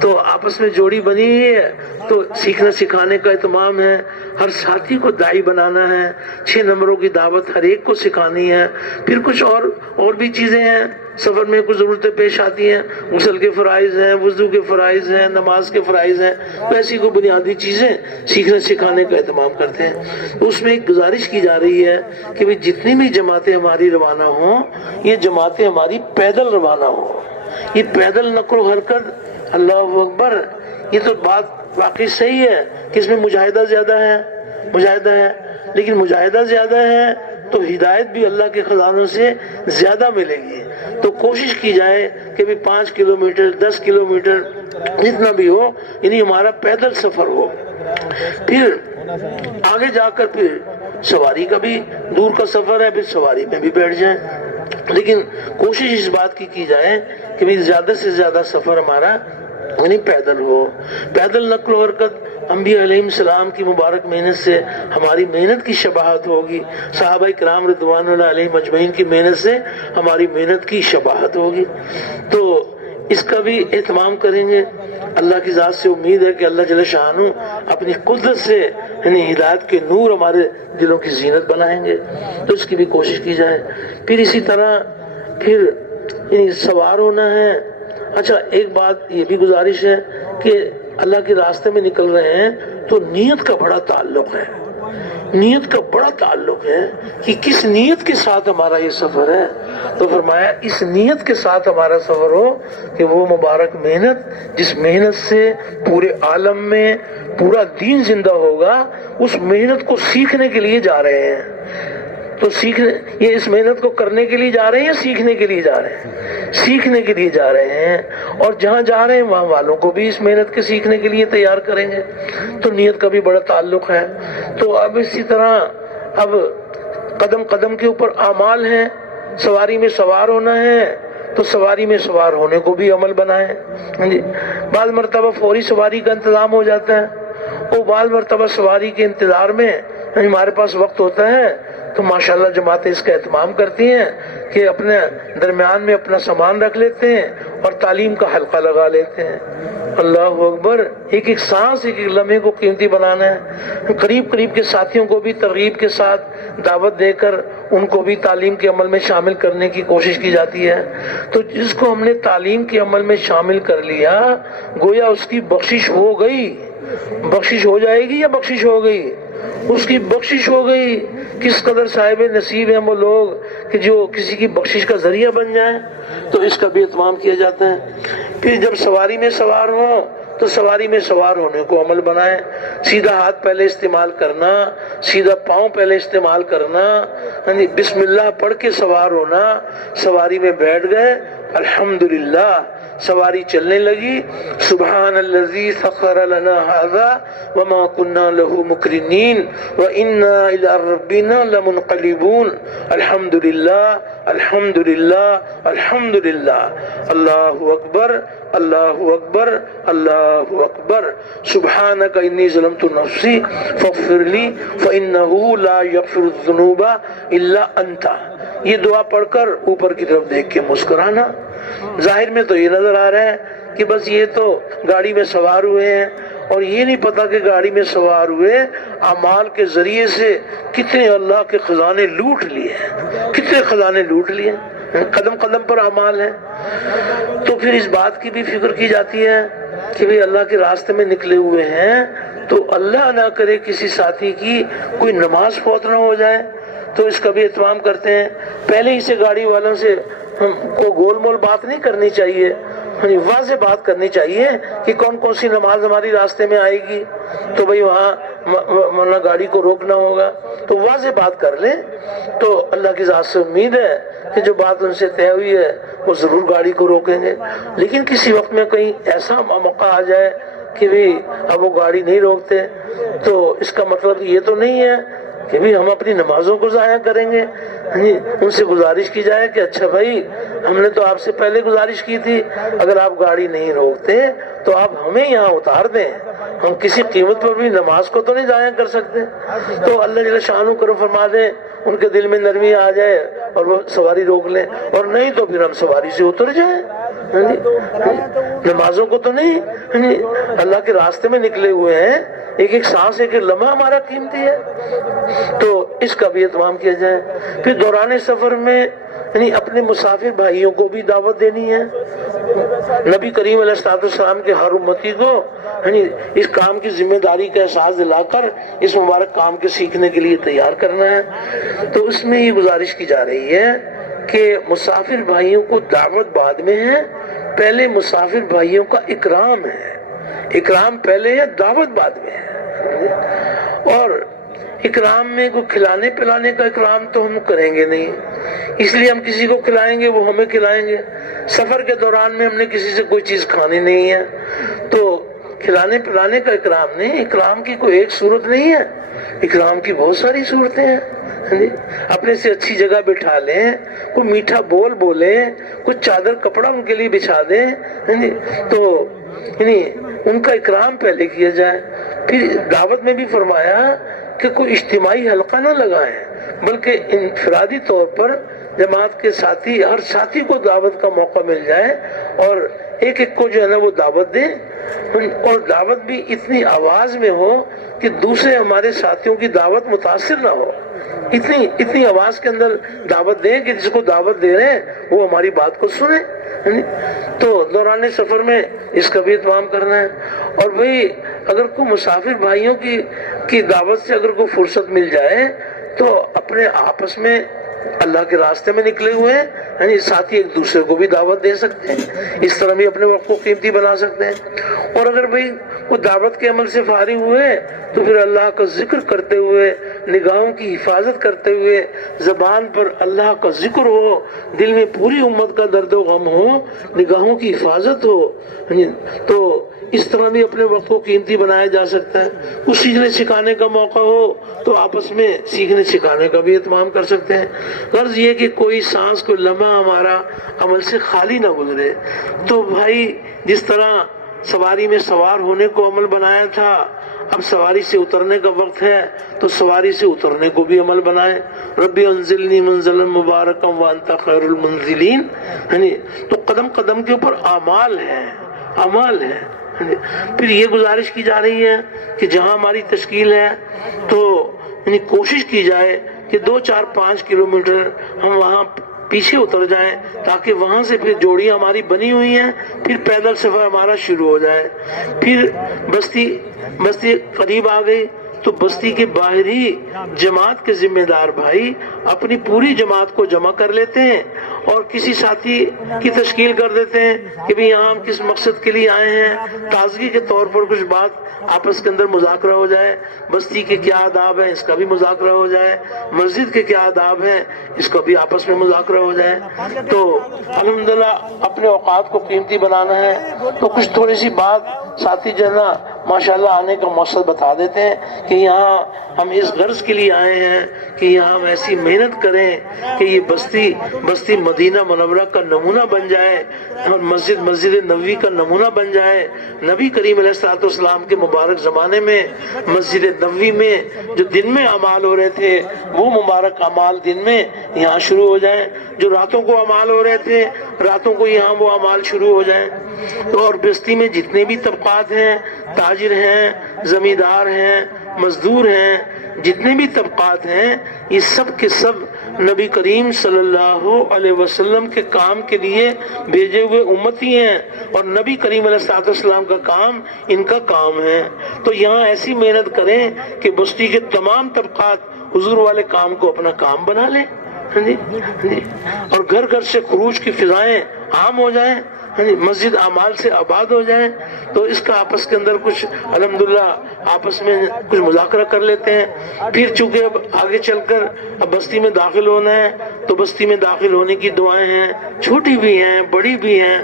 تو آپس میں جوڑی بنی ہے تو سیکھنے سکھانے کا اہتمام ہے، ہر ساتھی کو داعی بنانا ہے، 6 نمبروں کی دعوت ہر ایک کو سکھانی ہے۔ پھر کچھ اور بھی چیزیں ہیں، سفر میں کچھ ضرورتیں پیش آتی ہیں، غسل کے فرائض ہیں، وضو کے فرائض ہیں، نماز کے فرائض ہیں، ایسی کوئی بنیادی چیزیں سیکھنے سکھانے کا اہتمام کرتے ہیں۔ اس میں ایک گزارش کی جا رہی ہے کہ بھی جتنی بھی جماعتیں ہماری روانہ ہوں، یہ جماعتیں ہماری پیدل روانہ ہوں، یہ پیدل نقل و حرکت، اللہ اکبر، یہ تو بات واقعی صحیح ہے کہ اس میں مجاہدہ زیادہ ہے، لیکن مجاہدہ زیادہ ہے تو ہدایت بھی اللہ کے خزانوں سے زیادہ ملے گی۔ تو کوشش کی جائے کہ بھی 5 کلومیٹر 10 کلومیٹر جتنا بھی ہو، یعنی ہمارا پیدل سفر ہو۔ پھر آگے جا کر پھر سواری کا بھی دور کا سفر ہے، پھر سواری میں بھی بیٹھ جائیں، لیکن کوشش اس بات کی جائے کہ بھی زیادہ سے زیادہ سفر ہمارا یعنی پیدل ہو۔ پیدل نقل و حرکت انبیاء علیہ السلام کی مبارک محنت سے ہماری محنت کی شباہت ہوگی، صحابہ کرام رضوان اللہ علیہم اجمعین کی محنت سے ہماری محنت کی شباہت ہوگی۔ تو اس کا بھی اہتمام کریں گے۔ اللہ کی ذات سے امید ہے کہ اللہ جل شانہ اپنی قدرت سے یعنی ہدایت کے نور ہمارے دلوں کی زینت بنائیں گے، تو اس کی بھی کوشش کی جائے۔ پھر اسی طرح پھر یعنی سوار ہونا ہے۔ اچھا ایک بات یہ بھی گزارش ہے کہ اللہ کے راستے میں نکل رہے ہیں تو نیت کا بڑا تعلق ہے، کہ کس نیت کے ساتھ ہمارا یہ سفر ہے۔ تو فرمایا اس نیت کے ساتھ ہمارا سفر ہو کہ وہ مبارک محنت جس محنت سے پورے عالم میں پورا دین زندہ ہوگا، اس محنت کو سیکھنے کے لیے جا رہے ہیں۔ تو یہ اس محنت کو کرنے کے لیے جا رہے ہیں یا سیکھنے کے لیے جا رہے ہیں؟ سیکھنے کے لیے جا رہے ہیں، اور جہاں جا رہے ہیں وہاں والوں کو بھی اس محنت کے سیکھنے کے لیے تیار کریں گے۔ تو نیت کا بھی بڑا تعلق ہے۔ تو اب اسی طرح اب قدم قدم کے اوپر اعمال ہیں۔ سواری میں سوار ہونا ہے تو سواری میں سوار ہونے کو بھی عمل بنائیں۔ بعض مرتبہ فوری سواری کا انتظام ہو جاتا ہے، اور بعض مرتبہ سواری کے انتظار میں ہمارے پاس وقت ہوتا ہے تو ماشاءاللہ جماعتیں اس کا اہتمام کرتی ہیں کہ اپنے درمیان میں اپنا سامان رکھ لیتے ہیں اور تعلیم کا حلقہ لگا لیتے ہیں۔ اللہ اکبر، ایک ایک سانس ایک ایک لمحے کو قیمتی بنانا ہے۔ قریب کے ساتھیوں کو بھی ترغیب کے ساتھ دعوت دے کر ان کو بھی تعلیم کے عمل میں شامل کرنے کی کوشش کی جاتی ہے۔ تو جس کو ہم نے تعلیم کے عمل میں شامل کر لیا، گویا اس کی بخشش ہو گئی۔ بخشش ہو جائے گی یا بخشش ہو گئی؟ اس کی بخشش ہو گئی۔ کس قدر صاحب نصیب ہیں وہ لوگ کہ جو کسی کی بخشش کا ذریعہ بن جائیں۔ تو اس کا بھی اہتمام کیا جاتا ہے۔ پھر جب سواری میں سوار ہوں تو سواری میں سوار ہونے کو عمل بنائیں۔ سیدھا ہاتھ پہلے استعمال کرنا، سیدھا پاؤں پہلے استعمال کرنا، بسم اللہ پڑھ کے سوار ہونا، سواری میں بیٹھ گئے الحمدللہ سواری چلنے لگی. سبحان الذی سخر لنا ھذا وما كنا له مقرنین وانا الی ربنا لمنقلبون. الحمدللہ الحمدللہ الحمدللہ. اللہ اکبر اللہ اکبر اللہ اکبر. سبحانک انی ظلمت نفسی فاغفر لی فانہ لا یغفر الذنوب الا انت. یہ دعا پڑھ کر اوپر کی طرف دیکھ کے مسکرانا. ظاہر میں تو یہ نظر آ رہا ہے کہ بس یہ تو گاڑی میں سوار ہوئے ہیں اور یہ نہیں پتا کہ گاڑی میں سوار ہوئے اعمال کے ذریعے سے کتنے اللہ کے خزانے لوٹ لیے ہیں، کتنے خزانے لوٹ لیے، قدم قدم پر اعمال ہیں. تو پھر اس بات کی بھی فکر کی جاتی ہے کہ بھئی اللہ کے راستے میں نکلے ہوئے ہیں تو اللہ نہ کرے کسی ساتھی کی کوئی نماز فوت نہ ہو جائے، تو اس کا بھی اہتمام کرتے ہیں. پہلے ہی سے گاڑی والوں سے ہم کو گول مول بات نہیں کرنی چاہیے، واضح بات کرنی چاہیے کہ کون کون سی نماز ہماری راستے میں آئے گی، تو بھئی وہاں ورنہ گاڑی کو روکنا ہوگا. تو واضح بات کر لیں تو اللہ کی ذات سے امید ہے کہ جو بات ان سے طے ہوئی ہے وہ ضرور گاڑی کو روکیں گے. لیکن کسی وقت میں کہیں ایسا موقع آ جائے کہ بھئی اب وہ گاڑی نہیں روکتے تو اس کا مطلب یہ تو نہیں ہے کہ بھی ہم اپنی نمازوں کو ضائع کریں گے. ان سے گزارش کی جائے کہ اچھا بھائی ہم نے تو آپ سے پہلے گزارش کی تھی، اگر آپ گاڑی نہیں روکتے تو آپ ہمیں یہاں اتار دیں، ہم کسی قیمت پر بھی نماز کو تو نہیں ضائع کر سکتے. تو اللہ جل شانہ کرم فرما دیں، ان کے دل میں نرمی آ جائے اور وہ سواری روک لیں، اور نہیں تو پھر ہم سواری سے اتر جائیں. نمازوں کو تو نہیں، اللہ کے راستے میں نکلے ہوئے ہیں، ایک ایک سانس ایک ایک لمحہ ہمارا قیمتی ہے، تو اس کا بھی اہتمام کیا جائے. پھر دوران سفر میں اپنے مسافر بھائیوں کو بھی دعوت دینی ہے. نبی کریم علیہ السلام کے ہر امتی کو اس کام کی ذمہ داری کا احساس دلا کر اس مبارک کام کے سیکھنے کے لیے تیار کرنا ہے. تو اس میں یہ گزارش کی جا رہی ہے کہ مسافر بھائیوں کو دعوت بعد میں ہے، پہلے مسافر بھائیوں کا اکرام ہے. اکرام پہلے ہے، دعوت بعد میں ہے. اور اکرام میں کوئی کھلانے پلانے کا اکرام تو ہم کریں گے نہیں، اس لیے ہم کسی کو کھلائیں گے وہ ہمیں کھلائیں گے. سفر کے دوران میں ہم نے کسی سے کوئی چیز کھانی نہیں ہے، تو کھلانے پلانے کا اکرام نہیں. اکرام کی کوئی ایک صورت نہیں ہے، اکرام کی بہت ساری صورتیں ہیں. اپنے سے اچھی جگہ بٹھا لیں، کوئی میٹھا بول بولیں، کچھ چادر کپڑا ان کے لیے بچھا دیں، تو ان کا اکرام پہلے کیا جائے. پھر دعوت میں بھی فرمایا کہ کوئی اجتماعی حلقہ نہ لگائیں، بلکہ انفرادی طور پر جماعت کے ساتھی، ہر ساتھی کو دعوت کا موقع مل جائے اور ایک ایک کو جو ہے نا وہ دعوت دیں. اور دعوت بھی اتنی آواز میں ہو کہ دوسرے ہمارے ساتھیوں کی دعوت متاثر نہ ہو. اتنی آواز کے اندر دعوت دیں کہ جس کو دعوت دے رہے ہیں وہ ہماری بات کو سنیں. تو دوران سفر میں اس کا بھی اہتمام کرنا ہے. اور وہی اگر کوئی مسافر بھائیوں کی دعوت سے اگر کوئی فرصت مل جائے تو اپنے آپس میں اللہ کے راستے میں نکلے ہوئے ہیں ساتھی ایک دوسرے کو بھی دعوت دے سکتے ہیں. اس طرح بھی اپنے وقت کو قیمتی بنا سکتے ہیں. اور اگر بھئی کوئی دعوت کے عمل سے فارغ ہوئے تو پھر اللہ کا ذکر کرتے ہوئے، نگاہوں کی حفاظت کرتے ہوئے، زبان پر اللہ کا ذکر ہو، دل میں پوری امت کا درد و غم ہو، نگاہوں کی حفاظت ہو، تو اس طرح بھی اپنے وقت کو قیمتی بنایا جا سکتا ہے. کچھ سیکھنے سکھانے کا موقع ہو تو آپس میں سیکھنے سکھانے کا بھی اہتمام کر سکتے ہیں. غرض یہ کہ کوئی سانس کوئی لمحہ ہمارا عمل سے خالی نہ گزرے. تو بھائی جس طرح سواری میں سوار ہونے کو عمل بنایا تھا، اب سواری سے اترنے کا وقت ہے تو سواری سے اترنے کو بھی عمل بنائیں. ربی انزلنی منزلا مبارکا وانت خیر المنزلین. تو قدم قدم کے اوپر اعمال ہے. پھر یہ گزارش کی جا رہی ہے کہ جہاں ہماری تشکیل ہے تو کوشش کی جائے کہ 2 4 5 کلومیٹر ہم وہاں پیچھے اتر جائیں تاکہ وہاں سے پھر جوڑیاں ہماری بنی ہوئی ہیں، پھر پیدل سفر ہمارا شروع ہو جائے. پھر بستی قریب آ گئی تو بستی کے باہری جماعت کے ذمہ دار بھائی اپنی پوری جماعت کو جمع کر لیتے ہیں اور کسی ساتھی کی تشکیل کر دیتے ہیں کہ بھی یہاں ہم کس مقصد کے لیے آئے ہیں، تازگی کے طور پر کچھ بات آپس کے اندر مذاکرہ ہو جائے، بستی کے کیا آداب ہیں اس کا بھی مذاکرہ ہو جائے، مسجد کے کیا آداب ہیں اس کا بھی آپس میں مذاکرہ ہو جائے۔ تو الحمدللہ اپنے اوقات کو قیمتی بنانا ہے تو کچھ تھوڑی سی بات ساتھی جو ہے نا ماشاءاللہ آنے کا مقصد بتا دیتے ہیں کہ یہاں ہم اس غرض کے لیے آئے ہیں کہ یہاں ہم ایسی محنت کریں کہ یہ بستی مدینہ منورہ کا نمونہ بن جائے اور مسجد نبوی کا نمونہ بن جائے۔ نبی کریم علیہ الصلوۃ والسلام کے مبارک زمانے میں مسجد نبوی میں جو دن میں اعمال ہو رہے تھے وہ مبارک اعمال دن میں یہاں شروع ہو جائیں، جو راتوں کو اعمال ہو رہے تھے راتوں کو یہاں وہ اعمال شروع ہو جائیں۔ اور بستی میں جتنے بھی طبقات ہیں، تاجر ہیں، زمیندار ہیں، مزدور ہیں، جتنے بھی طبقات ہیں یہ سب کے سب نبی کریم صلی اللہ علیہ وسلم کے کام کے لیے بھیجے ہوئے امتی ہیں اور نبی کریم علیہ السلام کا کام ان کا کام ہے۔ تو یہاں ایسی محنت کریں کہ بستی کے تمام طبقات حضور والے کام کو اپنا کام بنا لیں، اور گھر گھر سے خروج کی فضائیں عام ہو جائیں، مسجد اعمال سے آباد ہو جائیں۔ تو اس کا آپس کے اندر کچھ الحمدللہ آپس میں کچھ مذاکرہ کر لیتے ہیں۔ پھر چونکہ اب آگے چل کر اب بستی میں داخل ہونا ہے تو بستی میں داخل ہونے کی دعائیں ہیں، چھوٹی بھی ہیں بڑی بھی ہیں۔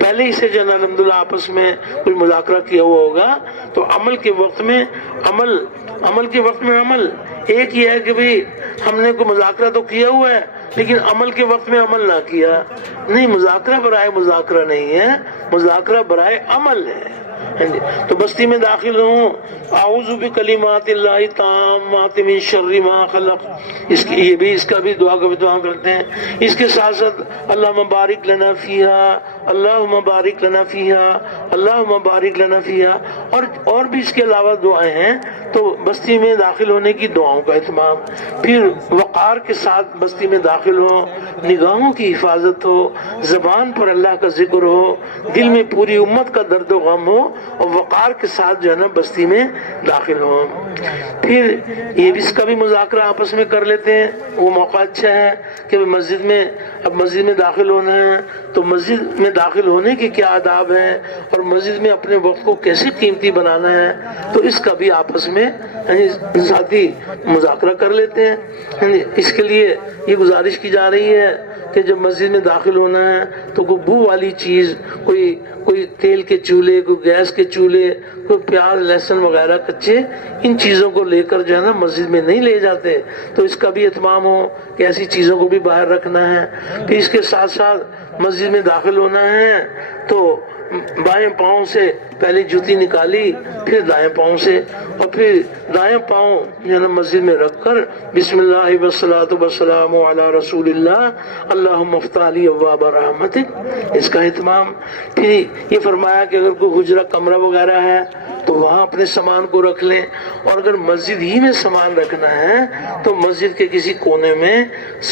پہلے ہی سے جو ہے الحمدللہ آپس میں کچھ مذاکرہ کیا ہوا ہوگا تو عمل کے وقت میں عمل ایک ہی ہے کہ بھی ہم نے کوئی مذاکرہ تو کیا ہوا ہے لیکن عمل کے وقت میں عمل نہ کیا، نہیں، مذاکرہ برائے مذاکرہ نہیں ہے، مذاکرہ برائے عمل ہے۔ تو بستی میں داخل ہوں، اعوذ بکلمات اللہ التامات من شر ما خلق، اس کا بھی دعا کرتے ہیں۔ اس کے ساتھ ساتھ اللہم بارک لنا فیہا، اللہم بارک لنا فیہا، اللہم بارک لنا فیہا، اور بھی اس کے علاوہ دعائیں ہیں۔ تو بستی میں داخل ہونے کی دعاؤں کا اہتمام، پھر وقار کے ساتھ بستی میں داخل ہو، نگاہوں کی حفاظت ہو، زبان پر اللہ کا ذکر ہو، دل میں پوری امت کا درد و غم ہو، اور وقار کے ساتھ جو ہے نا بستی میں داخل ہو۔ پھر یہ بھی اس کا بھی مذاکرہ آپس میں کر لیتے ہیں۔ وہ موقع اچھا ہے کہ مسجد میں داخل ہونا ہے تو مسجد میں داخل ہونے کے کیا آداب ہیں اور مسجد میں اپنے وقت کو کیسے قیمتی بنانا ہے، تو اس کا بھی آپس میں ساتھی مذاکرہ کر لیتے ہیں۔ اس کے لیے یہ گزارش کی جا رہی ہے کہ جب مسجد میں داخل ہونا ہے تو کوئی بو والی چیز، کوئی تیل کے چولہے، کوئی گیس کے چولہے، کوئی پیاز لہسن وغیرہ کچے، ان چیزوں کو لے کر جو ہے نا مسجد میں نہیں لے جاتے، تو اس کا بھی اہتمام ہو کہ ایسی چیزوں کو بھی باہر رکھنا ہے۔ پھر اس کے ساتھ ساتھ مسجد میں داخل ہونا ہے تو بائیں پاؤں سے پہلے جوتی نکالی، پھر دائیں پاؤں سے، اور پھر دائیں پاؤں جو ہے مسجد میں رکھ کر بسم اللہ والصلاۃ والسلام علی رسول اللہ اللہم افتح لی ابواب رحمتک، اس کا اہتمام۔ پھر یہ فرمایا کہ اگر کوئی حجرہ کمرہ وغیرہ ہے تو وہاں اپنے سامان کو رکھ لیں، اور اگر مسجد ہی میں سامان رکھنا ہے تو مسجد کے کسی کونے میں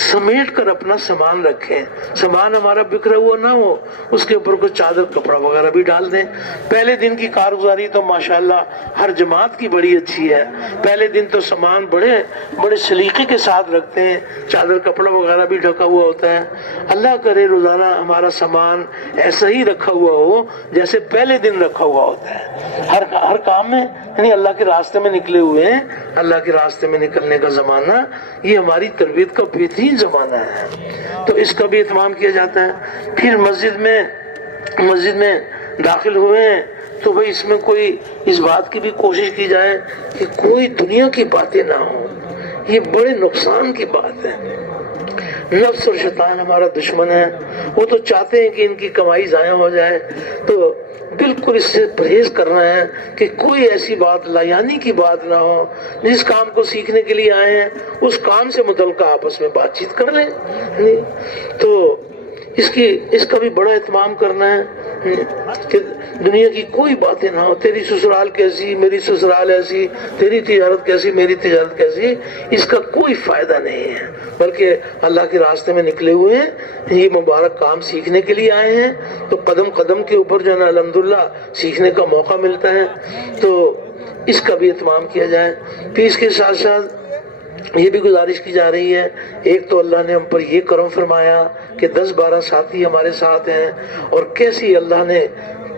سمیٹ کر اپنا سامان رکھیں، سامان ہمارا بکھرا ہوا نہ ہو، اس کے اوپر کوئی چادر کپڑا وغیرہ بھی ڈال دیں۔ پہلے دن کی کارگزاری تو ماشاءاللہ ہر جماعت کی بڑی اچھی ہے، پہلے دن تو سامان بڑے سلیقے کے ساتھ رکھتے ہیں، چادر کپڑا وغیرہ بھی ڈھکا ہوا ہوتا ہے۔ اللہ کرے روزانہ ہمارا سامان ایسا ہی رکھا ہوا ہو جیسے پہلے دن رکھا ہوا ہوتا ہے، ہر کام میں، یعنی اللہ کے راستے میں نکلے ہوئے ہیں۔ اللہ کے راستے میں نکلنے کا زمانہ یہ ہماری تربیت کا بہترین زمانہ ہے، تو اس کا بھی اہتمام کیا جاتا ہے۔ پھر مسجد میں داخل ہوئے ہیں تو بھئی اس میں کوئی اس بات کی بھی کوشش کی جائے کہ کوئی دنیا کی باتیں نہ ہوں، یہ بڑے نقصان کی بات ہے۔ نفس اور شیطان ہمارا دشمن ہے، وہ تو چاہتے ہیں کہ ان کی کمائی ضائع ہو جائے، تو بالکل اس سے پرہیز کرنا ہے کہ کوئی ایسی بات لایانی کی بات نہ ہو۔ جس کام کو سیکھنے کے لیے آئے ہیں اس کام سے متعلقہ آپس میں بات چیت کر لیں، تو اس کا بھی بڑا اہتمام کرنا ہے کہ دنیا کی کوئی باتیں نہ ہو، تیری سسرال کیسی میری سسرال ایسی، تیری تجارت کیسی میری تجارت کیسی، اس کا کوئی فائدہ نہیں ہے، بلکہ اللہ کے راستے میں نکلے ہوئے ہیں، یہ مبارک کام سیکھنے کے لیے آئے ہیں، تو قدم قدم کے اوپر جو ہے نا الحمدللہ سیکھنے کا موقع ملتا ہے۔ تو اس کا بھی اہتمام کیا جائے۔ پھر اس کے ساتھ ساتھ یہ بھی گزارش کی جا رہی ہے، ایک تو اللہ نے ہم پر یہ کرم فرمایا کہ 10-12 ساتھی ہمارے ساتھ ہیں، اور کیسی اللہ نے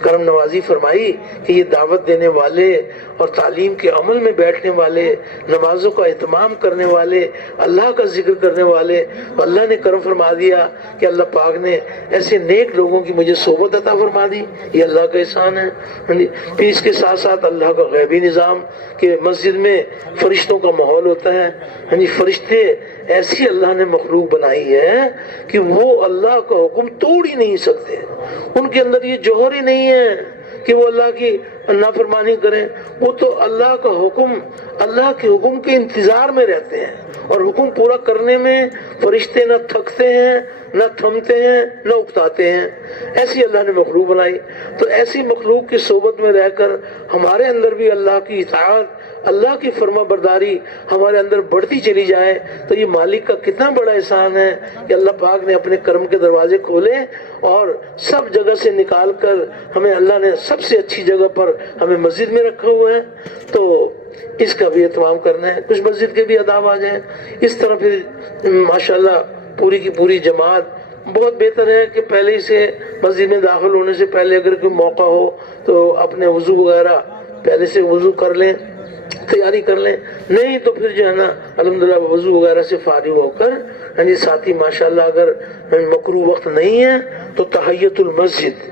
کرم نوازی فرمائی کہ یہ دعوت دینے والے اور تعلیم کے عمل میں بیٹھنے والے، نمازوں کا اہتمام کرنے والے، اللہ کا ذکر کرنے والے، اللہ نے کرم فرما دیا کہ اللہ پاک نے ایسے نیک لوگوں کی مجھے صحبت عطا فرما دی، یہ اللہ کا احسان ہے۔ پھر اس کے ساتھ ساتھ اللہ کا غیبی نظام کہ مسجد میں فرشتوں کا ماحول ہوتا ہے، فرشتے ایسی اللہ نے مخلوق بنائی ہے کہ وہ اللہ کا حکم توڑ ہی نہیں سکتے، ان کے اندر یہ جوہر ہی نہیں ہے کہ وہ اللہ کی نافرمانی کریں، وہ تو اللہ کا حکم، اللہ کے حکم کے انتظار میں رہتے ہیں، اور حکم پورا کرنے میں فرشتے نہ تھکتے ہیں، نہ تھمتے ہیں، نہ اکتاتے ہیں۔ ایسی اللہ نے مخلوق بنائی، تو ایسی مخلوق کی صحبت میں رہ کر ہمارے اندر بھی اللہ کی اطاعت، اللہ کی فرما برداری ہمارے اندر بڑھتی چلی جائے، تو یہ مالک کا کتنا بڑا احسان ہے کہ اللہ پاک نے اپنے کرم کے دروازے کھولے اور سب جگہ سے نکال کر ہمیں اللہ نے سب سے اچھی جگہ پر ہمیں مسجد میں رکھا ہوا ہے، تو اس کا بھی اہتمام کرنا ہے۔ کچھ مسجد کے بھی آداب آ جائیں، اس طرح پھر ماشاءاللہ پوری کی پوری جماعت بہت بہتر ہے کہ پہلے ہی سے مسجد میں داخل ہونے سے پہلے اگر کوئی موقع ہو تو اپنے وضو وغیرہ پہلے سے وضو کر لیں، تیاری کر لیں، نہیں تو پھر جو ہے نا الحمدللہ وضو وغیرہ سے فارغ ہو کر ساتھی ماشاءاللہ اگر مکروہ وقت نہیں ہے تو تحیت المسجد،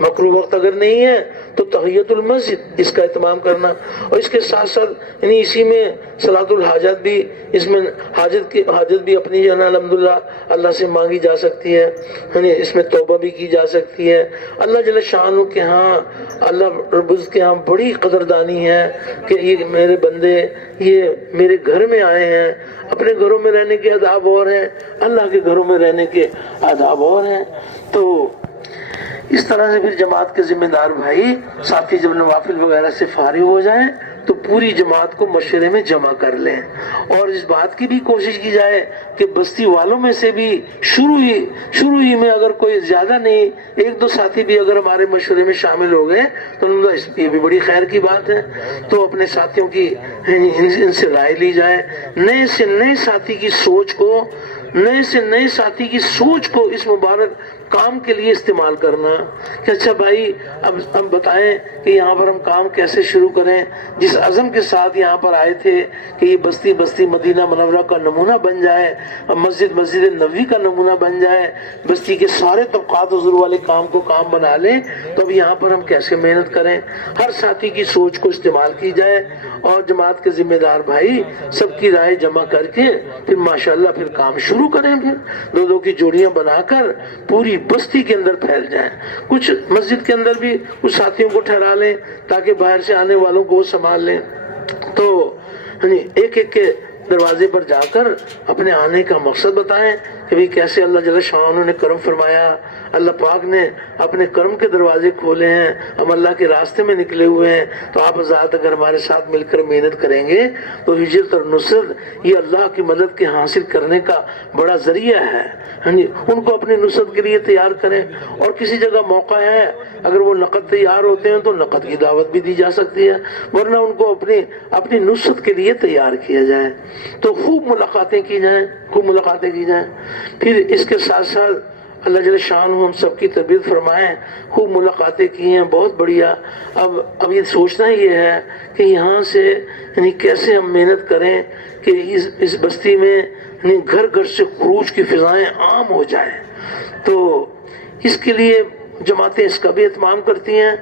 مکروہ وقت اگر نہیں ہے تو تحیت المسجد اس کا اہتمام کرنا، اور اس کے ساتھ ساتھ اسی میں صلاۃ الحاجت بھی، اس میں حاجت بھی اپنی جو ہے نا الحمدللہ اللہ سے مانگی جا سکتی ہے، اس میں توبہ بھی کی جا سکتی ہے۔ اللہ جل شانہ کے ہاں، اللہ رب العزت کے ہاں بڑی قدردانی ہے کہ یہ میرے بندے یہ میرے گھر میں آئے ہیں، اپنے گھروں میں رہنے کے آداب اور ہیں، اللہ کے گھروں میں رہنے کے آداب اور ہیں۔ تو اس طرح سے پھر جماعت کے ذمہ دار بھائی ساتھی جب نوافل وغیرہ سے فارغ ہو جائیں تو پوری جماعت کو مشورے میں جمع کر لیں، اور اس بات کی بھی کوشش کی جائے کہ بستی والوں میں سے بھی شروع ہی میں اگر کوئی زیادہ نہیں، 1-2 ساتھی بھی اگر ہمارے مشورے میں شامل ہو گئے تو یہ بھی بڑی خیر کی بات ہے، تو اپنے ساتھیوں کی ان سے رائے لی جائے، نئے سے نئے ساتھی کی سوچ کو اس مبارک کام کے لیے استعمال کرنا کہ اچھا بھائی اب ہم بتائیں کہ یہاں پر ہم کام کیسے شروع کریں، جس عزم کے ساتھ یہاں پر آئے تھے کہ یہ بستی مدینہ منورہ کا نمونہ بن جائے، مسجد نبوی کا نمونہ بن جائے، بستی کے سارے طبقات حضور والے کام کو کام بنا لیں، تو اب یہاں پر ہم کیسے محنت کریں، ہر ساتھی کی سوچ کو استعمال کی جائے، اور جماعت کے ذمہ دار بھائی سب کی رائے جمع کر کے پھر ماشاءاللہ پھر کام شروع کریں، پھر 2 کی جوڑیاں بنا کر پوری بستی کے اندر پھیل جائیں، کچھ مسجد کے اندر بھی کچھ ساتھیوں کو ٹھہرا لیں تاکہ باہر سے آنے والوں کو سنبھال لیں، تو ایک کے دروازے پر جا کر اپنے آنے کا مقصد بتائیں کہ بھئی کیسے اللہ جل شانہ نے کرم فرمایا، اللہ پاک نے اپنے کرم کے دروازے کھولے ہیں، ہم اللہ کے راستے میں نکلے ہوئے ہیں، تو آپ حضرات اگر ہمارے ساتھ مل کر محنت کریں گے تو ہجرت اور نصرت یہ اللہ کی مدد کے حاصل کرنے کا بڑا ذریعہ ہے، ان کو اپنی نصرت کے لیے تیار کریں، اور کسی جگہ موقع ہے اگر وہ نقد تیار ہوتے ہیں تو نقد کی دعوت بھی دی جا سکتی ہے، ورنہ ان کو اپنی نصرت کے لیے تیار کیا جائے، تو خوب ملاقاتیں کی جائیں۔ پھر اس کے ساتھ ساتھ اللہ جل شانہ ہم سب کی تربیت فرمائیں، خوب ملاقاتیں کی ہیں، بہت بڑھیا۔ اب یہ سوچنا یہ ہے کہ یہاں سے کیسے ہم محنت کریں کہ اس بستی میں گھر گھر سے خروج کی فضائیں عام ہو جائیں، تو اس کے لیے جماعتیں اس کا بھی اہتمام کرتی ہیں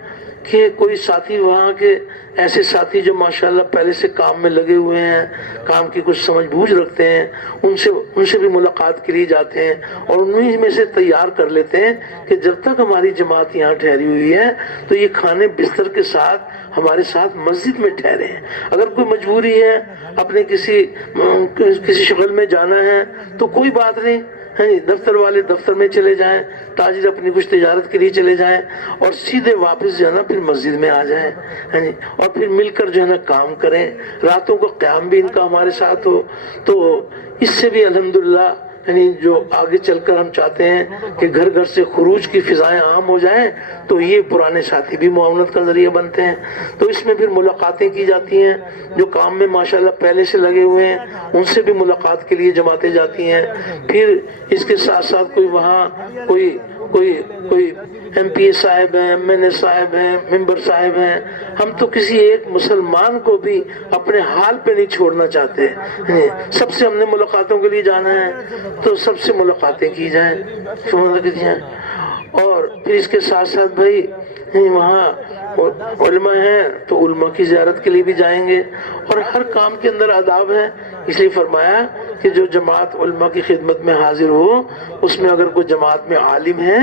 کہ کوئی ساتھی وہاں کے ایسے ساتھی جو ماشاءاللہ پہلے سے کام میں لگے ہوئے ہیں، کام کی کچھ سمجھ بوجھ رکھتے ہیں، ان سے بھی ملاقات کے لیے جاتے ہیں، اور انہیں میں سے تیار کر لیتے ہیں کہ جب تک ہماری جماعت یہاں ٹھہری ہوئی ہے تو یہ کھانے بستر کے ساتھ ہمارے ساتھ مسجد میں ٹھہرے ہیں، اگر کوئی مجبوری ہے اپنے کسی شغل میں جانا ہے تو کوئی بات نہیں، دفتر والے دفتر میں چلے جائیں، تاجر اپنی کچھ تجارت کے لیے چلے جائیں، اور سیدھے واپس جو ہے نا پھر مسجد میں آ جائیں، اور پھر مل کر جو ہے نا کام کریں، راتوں کا قیام بھی ان کا ہمارے ساتھ ہو، تو اس سے بھی الحمدللہ یعنی جو آگے چل کر ہم چاہتے ہیں کہ گھر گھر سے خروج کی فضائیں عام ہو جائیں، تو یہ پرانے ساتھی بھی معاونت کا ذریعہ بنتے ہیں۔ تو اس میں پھر ملاقاتیں کی جاتی ہیں، جو کام میں ماشاءاللہ پہلے سے لگے ہوئے ہیں ان سے بھی ملاقات کے لیے جماعتیں جاتی ہیں۔ پھر اس کے ساتھ ساتھ کوئی وہاں کوئی ایم پی اے صاحب ہیں، ایم این اے صاحب ہیں، ممبر صاحب ہیں، ہم تو کسی ایک مسلمان کو بھی اپنے حال پہ نہیں چھوڑنا چاہتے، سب سے ہم نے ملاقاتوں کے لیے جانا ہے، تو سب سے ملاقاتیں کی جائیں۔ اور پھر اس کے ساتھ ساتھ بھائی وہاں علماء ہیں تو علماء کی زیارت کے لیے بھی جائیں گے، اور ہر کام کے اندر آداب ہے، اس لیے فرمایا کہ جو جماعت علماء کی خدمت میں حاضر ہو، اس میں اگر کوئی جماعت میں عالم ہے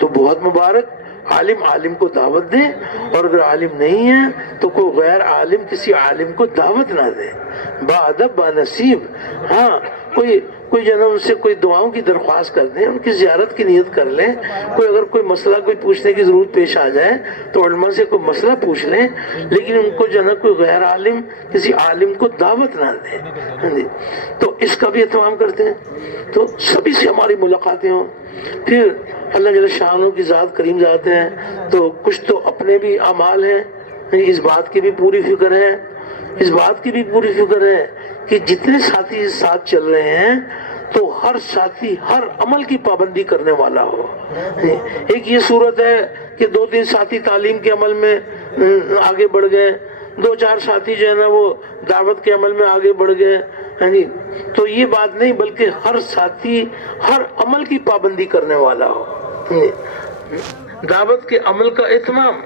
تو بہت مبارک، عالم کو دعوت دے، اور اگر عالم نہیں ہے تو کوئی غیر عالم کسی عالم کو دعوت نہ دے، با ادب با نصیب۔ ہاں کوئی جناب ان سے کوئی دعاؤں کی درخواست کر دیں، ان کی زیارت کی نیت کر لیں، اگر کوئی مسئلہ کوئی پوچھنے کی ضرورت پیش آ جائے تو علماء سے کوئی مسئلہ پوچھ لیں، لیکن ان کو جو ہے نا کوئی غیر عالم کسی عالم کو دعوت نہ دیں۔ تو اس کا بھی اہتمام کرتے ہیں، تو سبھی سے ہماری ملاقاتیں ہوں۔ پھر اللہ جل شانہ کی ذات کریم ذات ہے، تو کچھ تو اپنے بھی اعمال ہیں، اس بات کی بھی پوری فکر ہے کہ جتنے ساتھی ساتھ چل رہے ہیں تو ہر ساتھی ہر عمل کی پابندی کرنے والا ہو۔ ایک یہ صورت ہے کہ 2-3 ساتھی تعلیم کے عمل میں آگے بڑھ گئے، 2-4 ساتھی جو ہے نا وہ دعوت کے عمل میں آگے بڑھ گئے، تو یہ بات نہیں، بلکہ ہر ساتھی ہر عمل کی پابندی کرنے والا ہو۔ دعوت کے عمل کا اہتمام،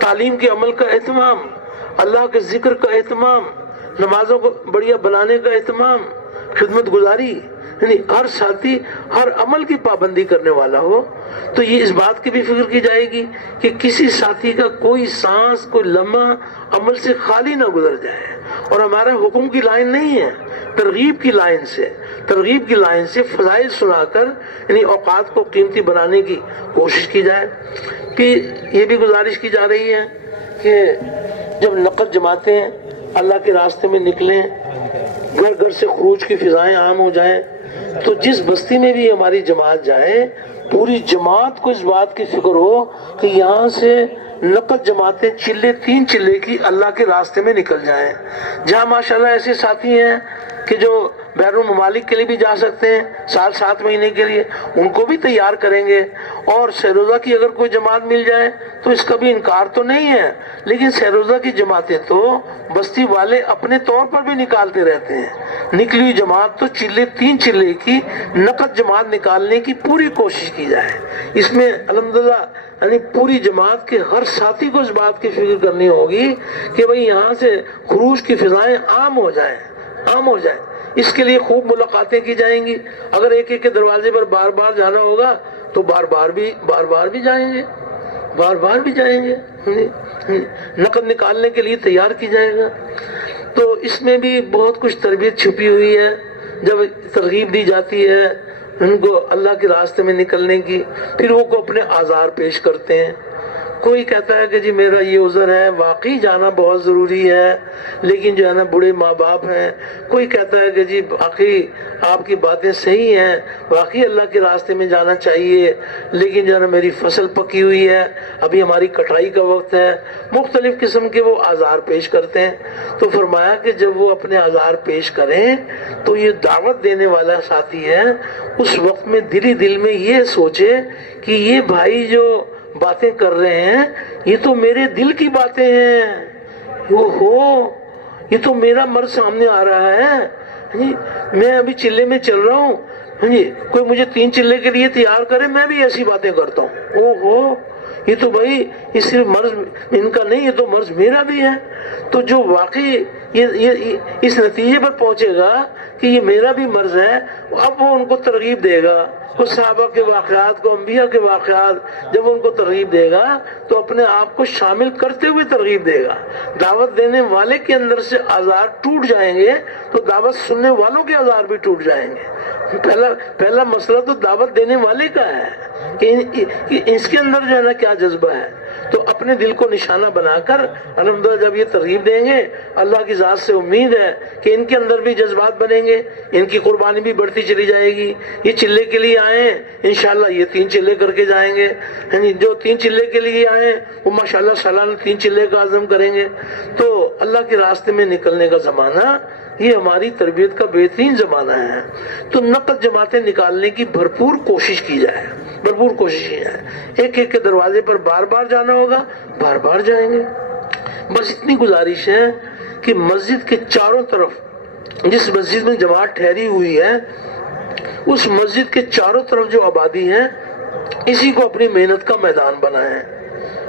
تعلیم کے عمل کا اہتمام، اللہ کے ذکر کا اہتمام، نمازوں کو بڑھیا بنانے کا اہتمام، خدمت گزاری، یعنی ہر ساتھی ہر عمل کی پابندی کرنے والا ہو۔ تو یہ اس بات کی بھی فکر کی جائے گی کہ کسی ساتھی کا کوئی سانس کوئی لمحہ عمل سے خالی نہ گزر جائے، اور ہمارا حکم کی لائن نہیں ہے، ترغیب کی لائن سے فضائل سنا کر یعنی اوقات کو قیمتی بنانے کی کوشش کی جائے۔ کہ یہ بھی گزارش کی جا رہی ہے کہ جب نقد جماعتیں اللہ کے راستے میں نکلیں، گھر گھر سے خروج کی فضائیں عام ہو جائیں، تو جس بستی میں بھی ہماری جماعت جائے، پوری جماعت کو اس بات کی فکر ہو کہ یہاں سے نقد جماعتیں 3 چلے کی اللہ کے راستے میں نکل جائیں۔ جہاں ماشاءاللہ ایسے ساتھی ہیں کہ جو بیرون ممالک کے لیے بھی جا سکتے ہیں 7 مہینے کے لیے، ان کو بھی تیار کریں گے۔ اور سہروزہ کی اگر کوئی جماعت مل جائے تو اس کا بھی انکار تو نہیں ہے، لیکن سہروزہ کی جماعتیں تو بستی والے اپنے طور پر بھی نکالتے رہتے ہیں، نکلی ہوئی جماعت تو 3 چلے کی نقد جماعت نکالنے کی پوری کوشش کی جائے۔ اس میں الحمدللہ یعنی پوری جماعت کے ہر ساتھی کو اس بات کی فکر کرنی ہوگی کہ بھئی یہاں سے خروج کی فضائیں عام ہو جائیں۔ اس کے لیے خوب ملاقاتیں کی جائیں گی۔ اگر ایک کے دروازے پر بار بار جانا ہوگا تو بار بار بھی جائیں گے، نقد نکالنے کے لیے تیار کی جائے گا۔ تو اس میں بھی بہت کچھ تربیت چھپی ہوئی ہے۔ جب ترغیب دی جاتی ہے ان کو اللہ کے راستے میں نکلنے کی، پھر وہ کو اپنے آزار پیش کرتے ہیں۔ کوئی کہتا ہے کہ جی میرا یہ عذر ہے، واقعی جانا بہت ضروری ہے، لیکن جو ہے نا بڑے ماں باپ ہیں۔ کوئی کہتا ہے کہ جی واقعی آپ کی باتیں صحیح ہیں، واقعی اللہ کے راستے میں جانا چاہیے، لیکن جو ہے نا میری فصل پکی ہوئی ہے، ابھی ہماری کٹائی کا وقت ہے۔ مختلف قسم کے وہ آزار پیش کرتے ہیں۔ تو فرمایا کہ جب وہ اپنے آزار پیش کریں تو یہ دعوت دینے والا ساتھی ہے، اس وقت میں دل میں یہ سوچے کہ یہ بھائی جو باتیں کر رہے ہیں یہ تو میرے دل کی باتیں ہیں، یہ تو میرا مرض سامنے آ رہا ہے، میں ابھی چلے میں چل رہا ہوں، کوئی مجھے 3 چلے کے لیے تیار کرے، میں بھی ایسی باتیں کرتا ہوں، یہ تو بھائی یہ صرف مرض ان کا نہیں، یہ تو مرض میرا بھی ہے۔ تو جو واقعی یہ اس نتیجے پر پہنچے گا کہ یہ میرا بھی مرض ہے، اب وہ ان کو ترغیب دے گا، وہ صحابہ کے واقعات کو، انبیاء کے واقعات جب ان کو ترغیب دے گا تو اپنے آپ کو شامل کرتے ہوئے ترغیب دے گا۔ دعوت دینے والے کے اندر سے آزار ٹوٹ جائیں گے تو دعوت سننے والوں کے آزار بھی ٹوٹ جائیں گے۔ پہلا مسئلہ تو دعوت دینے والے کا ہے کہ اس کے اندر جو ہے نا کیا جذبہ ہے۔ تو اپنے دل کو نشانہ بنا کر الحمدللہ جب یہ ترغیب دیں گے، اللہ کی ذات سے امید ہے کہ ان کے اندر بھی جذبات بنیں گے، ان کی قربانی بھی بڑھتی چلی جائے گی۔ یہ چلے کے لیے آئے ہیں، انشاءاللہ یہ 3 چلے کر کے جائیں گے، جو 3 چلے کے لیے آئے ہیں وہ ماشاءاللہ سالانہ 3 چلے کا عزم کریں گے۔ تو اللہ کے راستے میں نکلنے کا زمانہ یہ ہماری تربیت کا بہترین زمانہ ہے۔ تو نقد جماعتیں نکالنے کی بھرپور کوشش کی جائے، بھرپور کوشش کی جائے۔ ایک ایک کے دروازے پر بار بار جانا ہوگا، بار بار جائیں گے۔ بس اتنی گزارش ہے کہ مسجد کے چاروں طرف، جس مسجد میں جماعت ٹھہری ہوئی ہے اس مسجد کے چاروں طرف جو آبادی ہے، اسی کو اپنی محنت کا میدان بنائیں،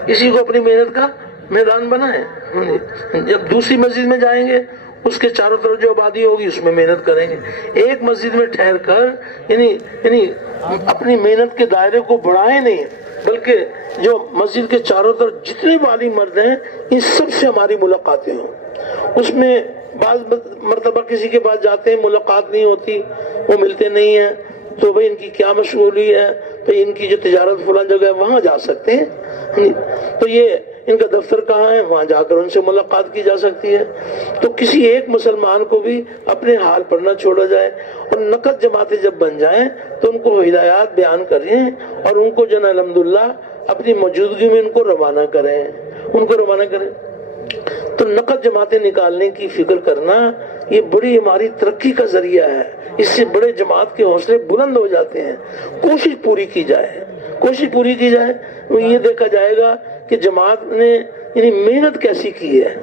اسی کو اپنی محنت کا میدان بنائیں۔ جب دوسری مسجد میں جائیں گے اس کے چاروں طرف جو آبادی ہوگی اس میں محنت کریں گے۔ ایک مسجد میں ٹھہر کر یعنی اپنی محنت کے دائرے کو بڑھائیں نہیں، بلکہ جو مسجد کے چاروں طرف جتنے والی مرد ہیں ان سب سے ہماری ملاقاتیں ہوں۔ اس میں بعض مرتبہ کسی کے پاس جاتے ہیں، ملاقات نہیں ہوتی، وہ ملتے نہیں ہیں، تو بھئی ان کی کیا مشغولی ہے، بھئی ان کی جو تجارت فلان جگہ ہے وہاں جا سکتے ہیں، تو یہ ان کا دفتر کہاں ہے، وہاں جا کر ان سے ملاقات کی جا سکتی ہے۔ تو کسی ایک مسلمان کو بھی اپنے حال پر نہ چھوڑا جائے، اور نقد جماعتیں جب بن جائیں تو ان کو ہدایات بیان کریں اور ان کو جن الحمدللہ اپنی موجودگی میں ان کو روانہ کریں، ان کو روانہ کریں۔ تو نقد جماعتیں نکالنے کی فکر کرنا یہ بڑی ہماری ترقی کا ذریعہ ہے، اس سے بڑے جماعت کے حوصلے بلند ہو جاتے ہیں۔ کوشش پوری کی جائے، کوشش پوری کی جائے، یہ دیکھا جائے گا کہ جماعت نے یعنی محنت کیسی کی ہے۔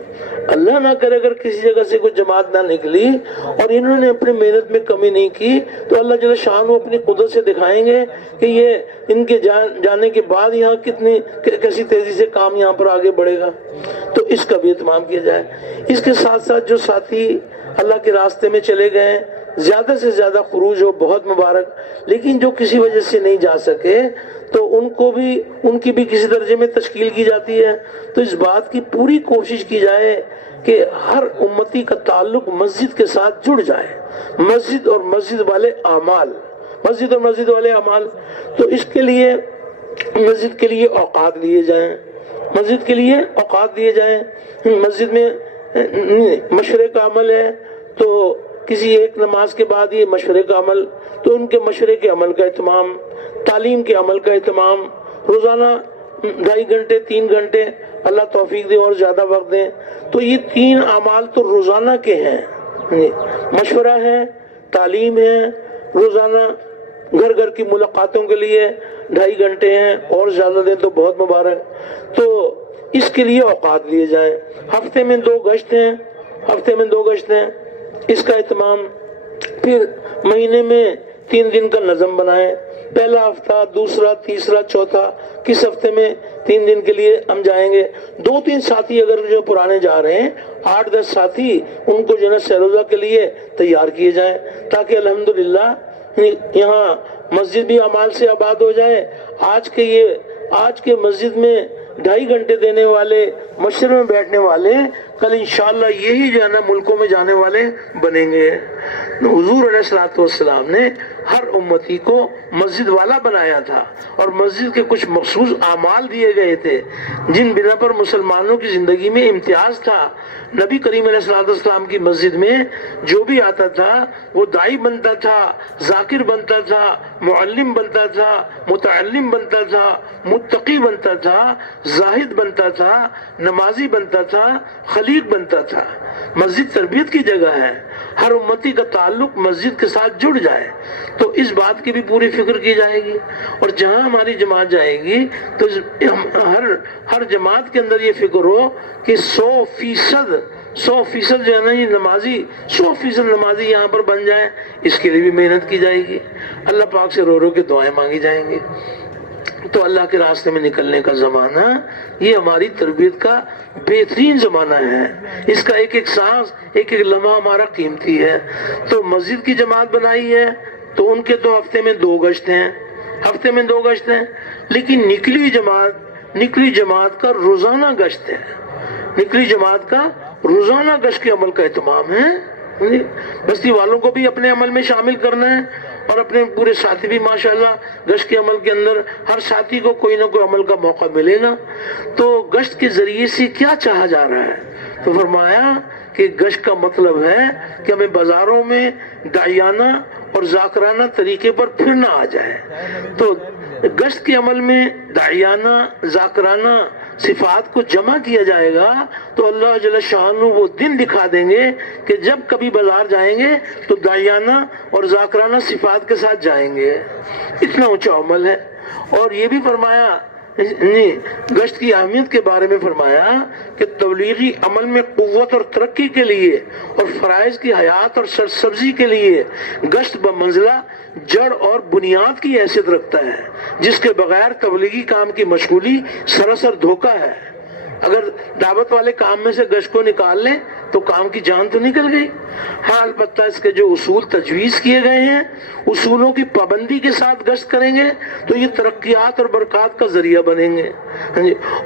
اللہ نہ کرے اگر کسی جگہ سے کوئی جماعت نہ نکلی اور انہوں نے اپنی محنت میں کمی نہیں کی تو اللہ جل شان وہ اپنی قدرت سے دکھائیں گے کہ یہ ان کے جانے کے بعد یہاں کتنی کیسی تیزی سے کام یہاں پر آگے بڑھے گا۔ تو اس کا بھی اہتمام کیا جائے۔ اس کے ساتھ ساتھ جو ساتھی اللہ کے راستے میں چلے گئے زیادہ سے زیادہ خروج ہو، بہت مبارک، لیکن جو کسی وجہ سے نہیں جا سکے تو ان کی بھی کسی درجے میں تشکیل کی جاتی ہے۔ تو اس بات کی پوری کوشش کی جائے کہ ہر امتی کا تعلق مسجد کے ساتھ جڑ جائے، مسجد اور مسجد والے اعمال، مسجد اور مسجد والے اعمال۔ تو اس کے لیے مسجد کے لیے اوقات لیے جائیں، مسجد کے لیے اوقات دیے جائیں۔ مسجد میں مشورے کا عمل ہے تو کسی ایک نماز کے بعد یہ مشورے کا عمل، تو ان کے مشورے کے عمل کا اہتمام، تعلیم کے عمل کا اہتمام، روزانہ 2.5 گھنٹے 3 گھنٹے اللہ توفیق دے اور زیادہ وقت دیں۔ تو یہ 3 اعمال تو روزانہ کے ہیں، مشورہ ہے، تعلیم ہے، روزانہ گھر گھر کی ملاقاتوں کے لیے 2.5 گھنٹے ہیں اور زیادہ دیں تو بہت مبارک۔ تو اس کے لیے اوقات لیے جائیں۔ ہفتے میں 2 گشت ہیں، ہفتے میں 2 گشت ہیں، اس کا اہتمام۔ پھر مہینے میں 3 دن کا نظم بنائیں، پہلا ہفتہ، دوسرا، تیسرا، چوتھا، کس ہفتے میں 3 دن کے لیے ہم جائیں گے۔ 2-3 ساتھی اگر جو پرانے جا رہے ہیں، 8-10 ساتھی ان کو جو ہے سہروزہ کے لیے تیار کیے جائیں تاکہ الحمدللہ یہاں مسجد بھی اعمال سے آباد ہو جائے۔ آج کے مسجد میں 2.5 گھنٹے دینے والے، مشورے میں بیٹھنے والے، کل انشاءاللہ یہی جو ہے نا ملکوں میں جانے والے بنیں گے۔ حضور علیہ السلام نے ہر امتی کو مسجد والا بنایا تھا اور مسجد کے کچھ مخصوص اعمال دیے گئے تھے جن بنا پر مسلمانوں کی زندگی میں امتیاز تھا۔ نبی کریم علیہ السلام کی مسجد میں جو بھی آتا تھا وہ داعی بنتا تھا، ذاکر بنتا تھا، معلم بنتا تھا، متعلم بنتا تھا، متقی بنتا تھا، زاہد بنتا تھا، نمازی بنتا تھا، خلیق بنتا تھا۔ مسجد تربیت کی جگہ ہے، ہر امتی کا تعلق مسجد کے ساتھ جڑ جائے تو اس بات کی بھی پوری فکر کی جائے گی۔ اور جہاں ہماری جماعت جائے گی تو ہر جماعت کے اندر یہ فکر ہو کہ 100% جو ہے نا یہ نمازی، 100% نمازی یہاں پر بن جائیں، اس کے لیے بھی محنت کی جائے گی۔ اللہ پاک سے رو رو کے دعائیں مانگی جائیں گی۔ تو اللہ کے راستے میں نکلنے کا زمانہ یہ ہماری تربیت کا بہترین زمانہ ہے، اس کا ایک ایک سانس، ایک ایک لمحہ ہمارا قیمتی ہے۔ تو مسجد کی جماعت بنائی ہے تو ان کے تو ہفتے میں 2 گشت ہیں، ہفتے میں 2 گشت ہیں، لیکن نکلی جماعت کا روزانہ گشت ہے، نکلی جماعت کا روزانہ گشت کے عمل کا اہتمام ہے۔ بستی والوں کو بھی اپنے عمل میں شامل کرنا ہے اور اپنے پورے ساتھی بھی ماشاءاللہ گشت کے عمل کے اندر ہر ساتھی کو کوئی نہ کوئی عمل کا موقع ملے گا. تو گشت کے ذریعے سے کیا چاہا جا رہا ہے؟ تو فرمایا کہ گشت کا مطلب ہے کہ ہمیں بازاروں میں داعیانہ اور ذاکرانہ طریقے پر پھرنا آ جائے. تو گشت کے عمل میں داعیانہ ذاکرانہ صفات کو جمع کیا جائے گا تو اللہ جل شانہ وہ دن دکھا دیں گے کہ جب کبھی بازار جائیں گے تو داعیانہ اور ذاکرانہ صفات کے ساتھ جائیں گے. اتنا اونچا عمل ہے. اور یہ بھی فرمایا گشت کی اہمیت کے بارے میں فرمایا کہ تبلیغی عمل میں قوت اور ترقی کے لیے اور فرائض کی حیات اور سرسبزی کے لیے گشت بمنزلہ جڑ اور بنیاد کی حیثیت رکھتا ہے، جس کے بغیر تبلیغی کام کی مشغولی سراسر دھوکہ ہے. اگر دعوت والے کام میں سے گشت کو نکال لیں تو کام کی جان تو نکل گئی. ہاں البتہ اس کے جو اصول تجویز کیے گئے ہیں اصولوں کی پابندی کے ساتھ گشت کریں گے تو یہ ترقیات اور برکات کا ذریعہ بنیں گے.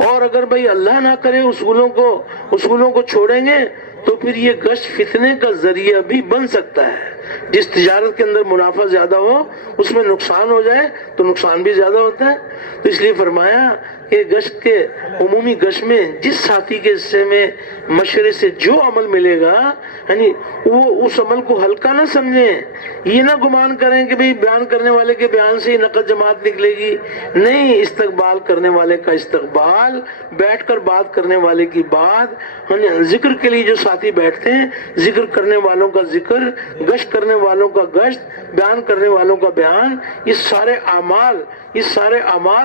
اور اگر بھئی اللہ نہ کرے اصولوں کو چھوڑیں گے تو پھر یہ گشت فتنے کا ذریعہ بھی بن سکتا ہے. جس تجارت کے اندر منافع زیادہ ہو اس میں نقصان ہو جائے تو نقصان بھی زیادہ ہوتا ہے. تو اس لیے فرمایا کہ گشت کے عمومی گشت میں جس ساتھی کے حصے میں مشورے سے جو عمل ملے گا یعنی وہ اس عمل کو ہلکا نہ سمجھیں. یہ نہ گمان کریں کہ بھئی بیان کرنے والے کے بیان سے ہی نقد جماعت نکلے گی. نہیں، استقبال کرنے والے کا استقبال، بیٹھ کر بات کرنے والے کی بات، ذکر کے لیے جو ساتھی بیٹھتے ہیں ذکر کرنے والوں کا ذکر، گشت کرنے والوں کا گشت، بیان کرنے والوں کا بیان، یہ سارے اعمال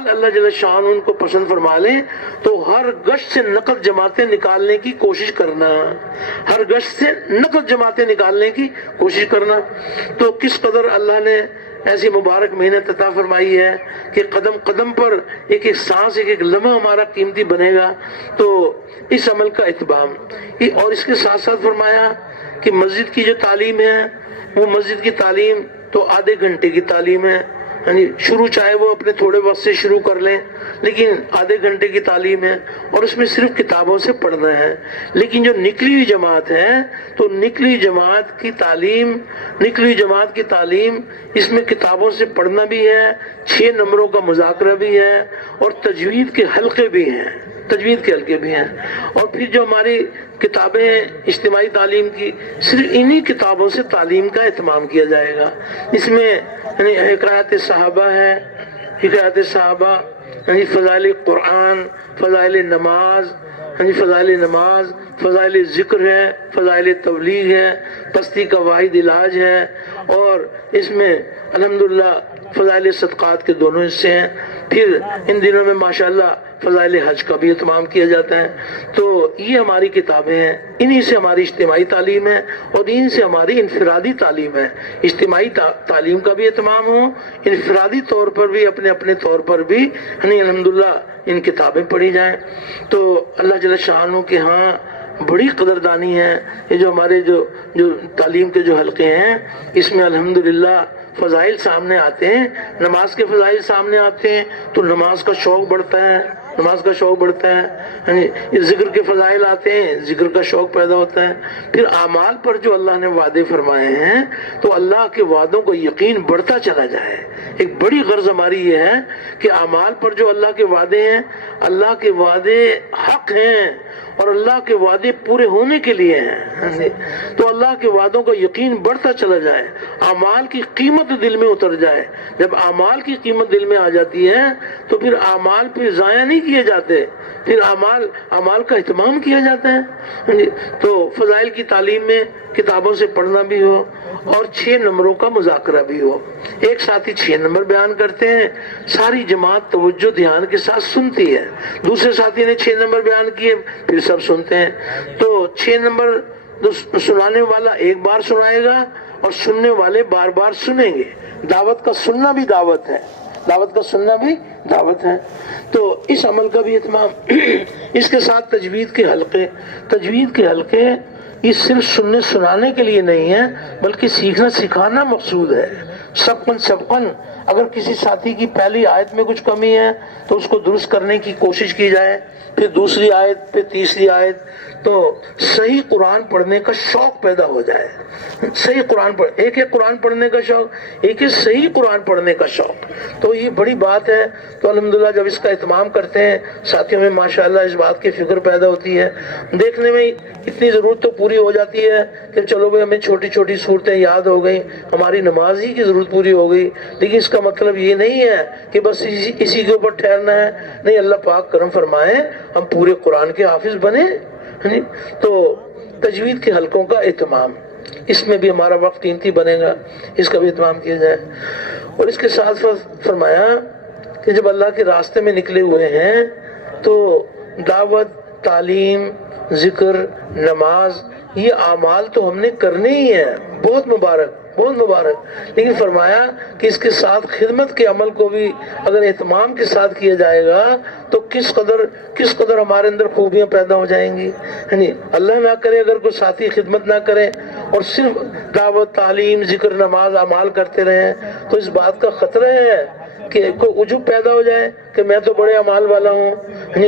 اللہ جل شان ان کو پسند فرما لیں. تو ہر گشت سے نقد جماعتیں نکالنے کی کوشش کرنا، ہر گشت سے نقد جماعتیں نکالنے کی کوشش کرنا. تو کس قدر اللہ نے ایسی مبارک محنت عطا فرمائی ہے کہ قدم قدم پر ایک ایک سانس ایک ایک لمحہ ہمارا قیمتی بنے گا. تو اس عمل کا اہتمام اور اس کے ساتھ ساتھ فرمایا کہ مسجد کی جو تعلیم ہے وہ مسجد کی تعلیم تو آدھے گھنٹے کی تعلیم ہے. یعنی شروع چاہے وہ اپنے تھوڑے وقت سے شروع کر لیں لیکن آدھے گھنٹے کی تعلیم ہے اور اس میں صرف کتابوں سے پڑھنا ہے. لیکن جو نکلی ہوئی جماعت ہے تو نکلی جماعت کی تعلیم اس میں کتابوں سے پڑھنا بھی ہے، 6 نمبروں کا مذاکرہ بھی ہے اور تجوید کے حلقے بھی ہیں. اور پھر جو ہماری کتابیں ہیں اجتماعی تعلیم کی، صرف انہی کتابوں سے تعلیم کا اہتمام کیا جائے گا. اس میں یعنی حکایت صحابہ ہے، یعنی فضائل قرآن، فضائل نماز، فضائل ذکر ہے، فضائل تبلیغ ہے، پستی کا واحد علاج ہے، اور اس میں الحمدللہ فضائل صدقات کے دونوں حصے ہیں. پھر ان دنوں میں ماشاءاللہ فضائل حج کا بھی اہتمام کیا جاتا ہے. تو یہ ہماری کتابیں ہیں، انہی سے ہماری اجتماعی تعلیم ہے اور ان سے ہماری انفرادی تعلیم ہے. اجتماعی تعلیم کا بھی اہتمام ہو، انفرادی طور پر بھی اپنے طور پر بھی یعنی الحمدللہ ان کتابیں پڑھی جائیں. تو اللہ جل شانہ کے ہاں بڑی قدردانی ہے. یہ جو ہمارے جو تعلیم کے جو حلقے ہیں اس میں الحمدللہ فضائل سامنے آتے ہیں، نماز کے فضائل سامنے آتے ہیں تو نماز کا شوق بڑھتا ہے. یعنی ذکر کے فضائل آتے ہیں، ذکر کا شوق پیدا ہوتا ہے. پھر اعمال پر جو اللہ نے وعدے فرمائے ہیں تو اللہ کے وعدوں کو یقین بڑھتا چلا جائے. ایک بڑی غرض ہماری یہ ہے کہ اعمال پر جو اللہ کے وعدے ہیں، اللہ کے وعدے حق ہیں اور اللہ کے وعدے پورے ہونے کے لیے ہیں. تو اللہ کے وعدوں کا یقین بڑھتا چلا جائے، اعمال کی قیمت دل میں اتر جائے. جب اعمال کی قیمت دل میں آ جاتی ہے تو پھر اعمال پہ ضائع نہیں کیے جاتے، پھر اعمال کا اہتمام کیا جاتا ہے. تو فضائل کی تعلیم میں کتابوں سے پڑھنا بھی ہو اور 6 نمبروں کا مذاکرہ بھی ہو. ایک ساتھی 6 نمبر بیان کرتے ہیں، ساری جماعت توجہ دھیان کے ساتھ سنتی ہے. دوسرے ساتھی نے 6 نمبر بیان کیے، پھر سب سنتے ہیں. تو 6 نمبر سنانے والا ایک بار سنائے گا اور سننے والے بار بار سنیں گے. دعوت کا سننا بھی دعوت ہے. تو اس عمل کا بھی اہتمام. اس کے ساتھ تجوید کے حلقے یہ صرف سننے سنانے کے لیے نہیں ہے بلکہ سیکھنا سکھانا مقصود ہے. سبقن اگر کسی ساتھی کی پہلی آیت میں کچھ کمی ہے تو اس کو درست کرنے کی کوشش کی جائے، پھر دوسری آیت، پھر تیسری آیت، تو صحیح قرآن پڑھنے کا شوق پیدا ہو جائے۔ صحیح قرآن ایک ہے قرآن پڑھنے کا شوق، ایک ہے صحیح قرآن پڑھنے کا شوق، تو یہ بڑی بات ہے۔ تو الحمدللہ جب اس کا اہتمام کرتے ہیں ساتھیوں میں ماشاءاللہ اس بات کی فکر پیدا ہوتی ہے۔ دیکھنے میں اتنی ضرورت تو پوری ہو جاتی ہے کہ چلو بھئی ہمیں چھوٹی چھوٹی صورتیں یاد ہو گئیں، ہماری نماز ہی کی ضرورت پوری ہو گئی، لیکن اس کا مطلب یہ نہیں ہے کہ بس اسی کے اوپر ٹھہرنا ہے۔ نہیں، اللہ پاک کرم فرمائے ہم پورے قرآن کے حافظ بنے۔ تو تجوید کے حلقوں کا اہتمام، اس میں بھی ہمارا وقت قیمتی بنے گا، اس کا بھی اہتمام کیا جائے۔ اور اس کے ساتھ فرمایا کہ جب اللہ کے راستے میں نکلے ہوئے ہیں تو دعوت، تعلیم، ذکر، نماز، یہ اعمال تو ہم نے کرنے ہی ہیں، بہت مبارک بہت مبارک، لیکن فرمایا کہ اس کے ساتھ خدمت کے عمل کو بھی اگر اہتمام کے ساتھ کیا جائے گا تو کس قدر ہمارے اندر خوبیاں پیدا ہو جائیں گی۔ یعنی اللہ نہ کرے اگر کوئی ساتھی خدمت نہ کرے اور صرف دعوت، تعلیم، ذکر، نماز، اعمال کرتے رہیں تو اس بات کا خطرہ ہے کہ کوئی عجب پیدا ہو جائے کہ میں تو بڑے اعمال والا ہوں۔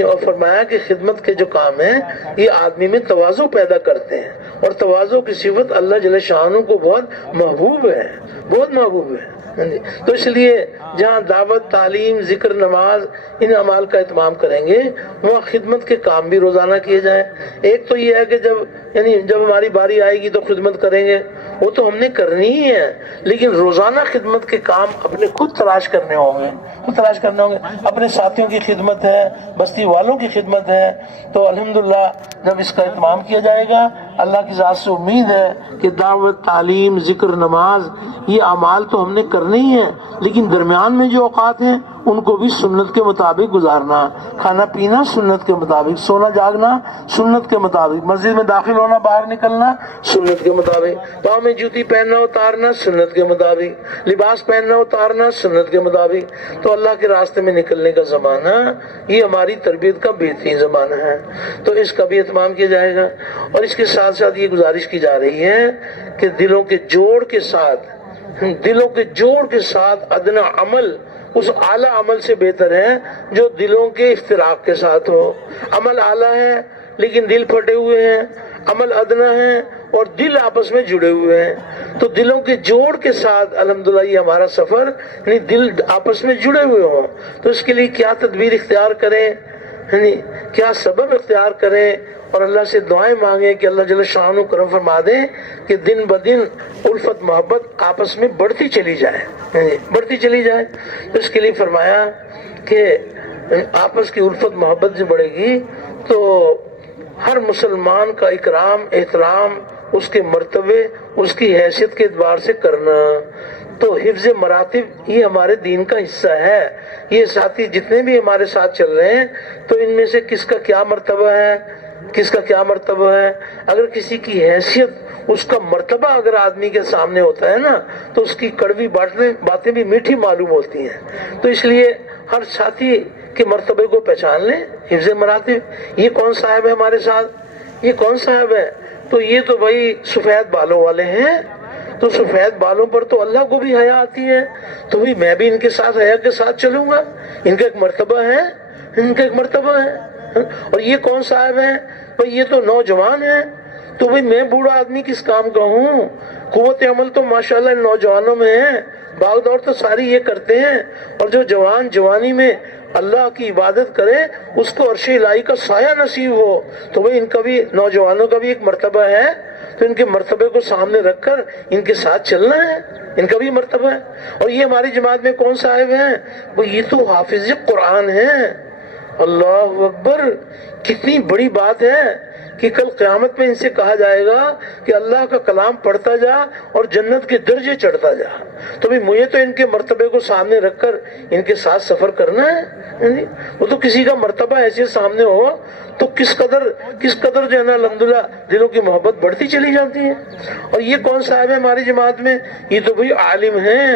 اور فرمایا کہ خدمت کے جو کام ہیں یہ آدمی میں تواضع پیدا کرتے ہیں، اور تواضع کی صفت اللہ جل شانہ کو بہت محبوب ہے، بہت محبوب ہے۔ تو اس لیے جہاں دعوت، تعلیم، ذکر، نماز، ان اعمال کا اہتمام کریں گے وہاں خدمت کے کام بھی روزانہ کیے جائیں۔ ایک تو یہ ہے کہ جب ہماری باری آئے گی تو خدمت کریں گے، وہ تو ہم نے کرنی ہی ہے، لیکن روزانہ خدمت کے کام اپنے خود تلاش کرنے ہوں گے، اپنے ساتھیوں کی خدمت ہے، بستی والوں کی خدمت ہے۔ تو الحمدللہ جب اس کا اہتمام کیا جائے گا، اللہ کی ذات سے امید ہے کہ دعوت، تعلیم، ذکر، نماز، یہ اعمال تو ہم نے کرنے ہی ہیں، لیکن درمیان میں جو اوقات ہیں ان کو بھی سنت کے مطابق گزارنا، کھانا پینا سنت کے مطابق، سونا جاگنا سنت کے مطابق، مسجد میں داخل ہونا، باہر نکلنا سنت کے مطابق، پاؤں میں جوتی پہننا اتارنا سنت کے مطابق، لباس پہننا اتارنا سنت کے مطابق۔ تو اللہ کے راستے میں نکلنے کا زمانہ یہ ہماری تربیت کا بہترین زمانہ ہے، تو اس کا بھی اہتمام کیا جائے گا۔ اور اس کے ساتھ ساتھ یہ گزارش کی جا رہی ہے کہ دلوں کے جوڑ کے ساتھ ادنا عمل اس اعلیٰ عمل سے بہتر ہے جو دلوں کے افتراق کے ساتھ ہو۔ عمل اعلیٰ ہے لیکن دل پھٹے ہوئے ہیں، عمل ادنا ہے اور دل آپس میں جڑے ہوئے ہیں۔ تو دلوں کے جوڑ کے ساتھ الحمدللہ یہ ہمارا سفر، یعنی دل آپس میں جڑے ہوئے ہوں، تو اس کے لیے کیا تدبیر اختیار کریں، یعنی کیا سبب اختیار کریں، اور اللہ سے دعائیں مانگیں کہ اللہ جل شانہ کرم فرما دیں کہ دن بدن الفت محبت آپس میں بڑھتی چلی جائے۔ تو اس کے لیے فرمایا کہ آپس کی الفت محبت جو بڑھے گی تو ہر مسلمان کا اکرام، احترام، اس کے مرتبے، اس کی حیثیت کے اعتبار سے کرنا۔ تو حفظ مراتب یہ ہمارے دین کا حصہ ہے۔ یہ ساتھی جتنے بھی ہمارے ساتھ چل رہے ہیں تو ان میں سے کس کا کیا مرتبہ ہے، اگر کسی کی حیثیت، اس کا مرتبہ اگر آدمی کے سامنے ہوتا ہے نا تو اس کی کڑوی باتیں بھی میٹھی معلوم ہوتی ہیں۔ تو اس لیے ہر ساتھی کے مرتبے کو پہچان لیں۔ حفظ مراتب، یہ کون صاحب ہے ہمارے ساتھ، یہ کون صاحب ہے، تو یہ تو بھائی سفید بالوں والے ہیں، تو سفید بالوں پر تو اللہ کو بھی حیا آتی ہے، تو بھی میں بھی ان کے ساتھ حیا کے ساتھ چلوں گا۔ ان کا ایک مرتبہ ہے، اور یہ کون صاحب ہیں، بھئی یہ تو نوجوان ہیں، تو بھئی میں بوڑھا آدمی کس کام کا ہوں، قوت عمل تو ماشاءاللہ ان نوجوانوں میں ہے، بھاگ دوڑ تو ساری یہ کرتے ہیں، اور جو جوان جوانی میں اللہ کی عبادت کرے اس کو عرش الہی کا سایہ نصیب ہو، تو بھئی ان کا بھی، نوجوانوں کا بھی ایک مرتبہ ہے، تو ان کے مرتبے کو سامنے رکھ کر ان کے ساتھ چلنا ہے، ان کا بھی مرتبہ ہے۔ اور یہ ہماری جماعت میں کون صاحب ہیں، وہ یہ تو حافظ قرآن ہیں۔ اللہ اکبر، کتنی بڑی بات ہے کہ کل قیامت میں ان سے کہا جائے گا کہ اللہ کا کلام پڑھتا جا اور جنت کے درجے چڑھتا جا۔ تو بھی مجھے تو ان کے مرتبے کو سامنے رکھ کر ان کے ساتھ سفر کرنا ہے۔ وہ تو کسی کا مرتبہ ایسے سامنے ہو تو کس قدر جو ہے نا الحمدللہ دلوں کی محبت بڑھتی چلی جاتی ہے۔ اور یہ کون صاحب ہے ہماری جماعت میں، یہ تو بھئی عالم ہیں،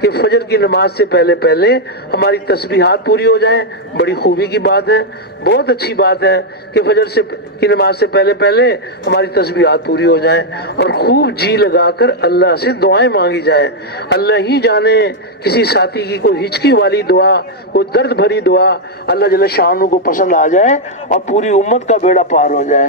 کہ فجر کی نماز سے پہلے پہلے ہماری تسبیحات پوری ہو جائیں. بڑی خوبی کی بات ہے, بہت اچھی بات ہے کہ فجر کی نماز سے پہلے پہلے ہماری تسبیحات پوری ہو جائیں اور خوب جی لگا کر اللہ سے دعائیں مانگی جائیں. اللہ ہی جانے کسی ساتھی کی کوئی ہچکی والی دعا, کوئی درد بھری دعا اللہ جل شانہ کو پسند آ جائے اور پوری امت کا بیڑا پار ہو جائے,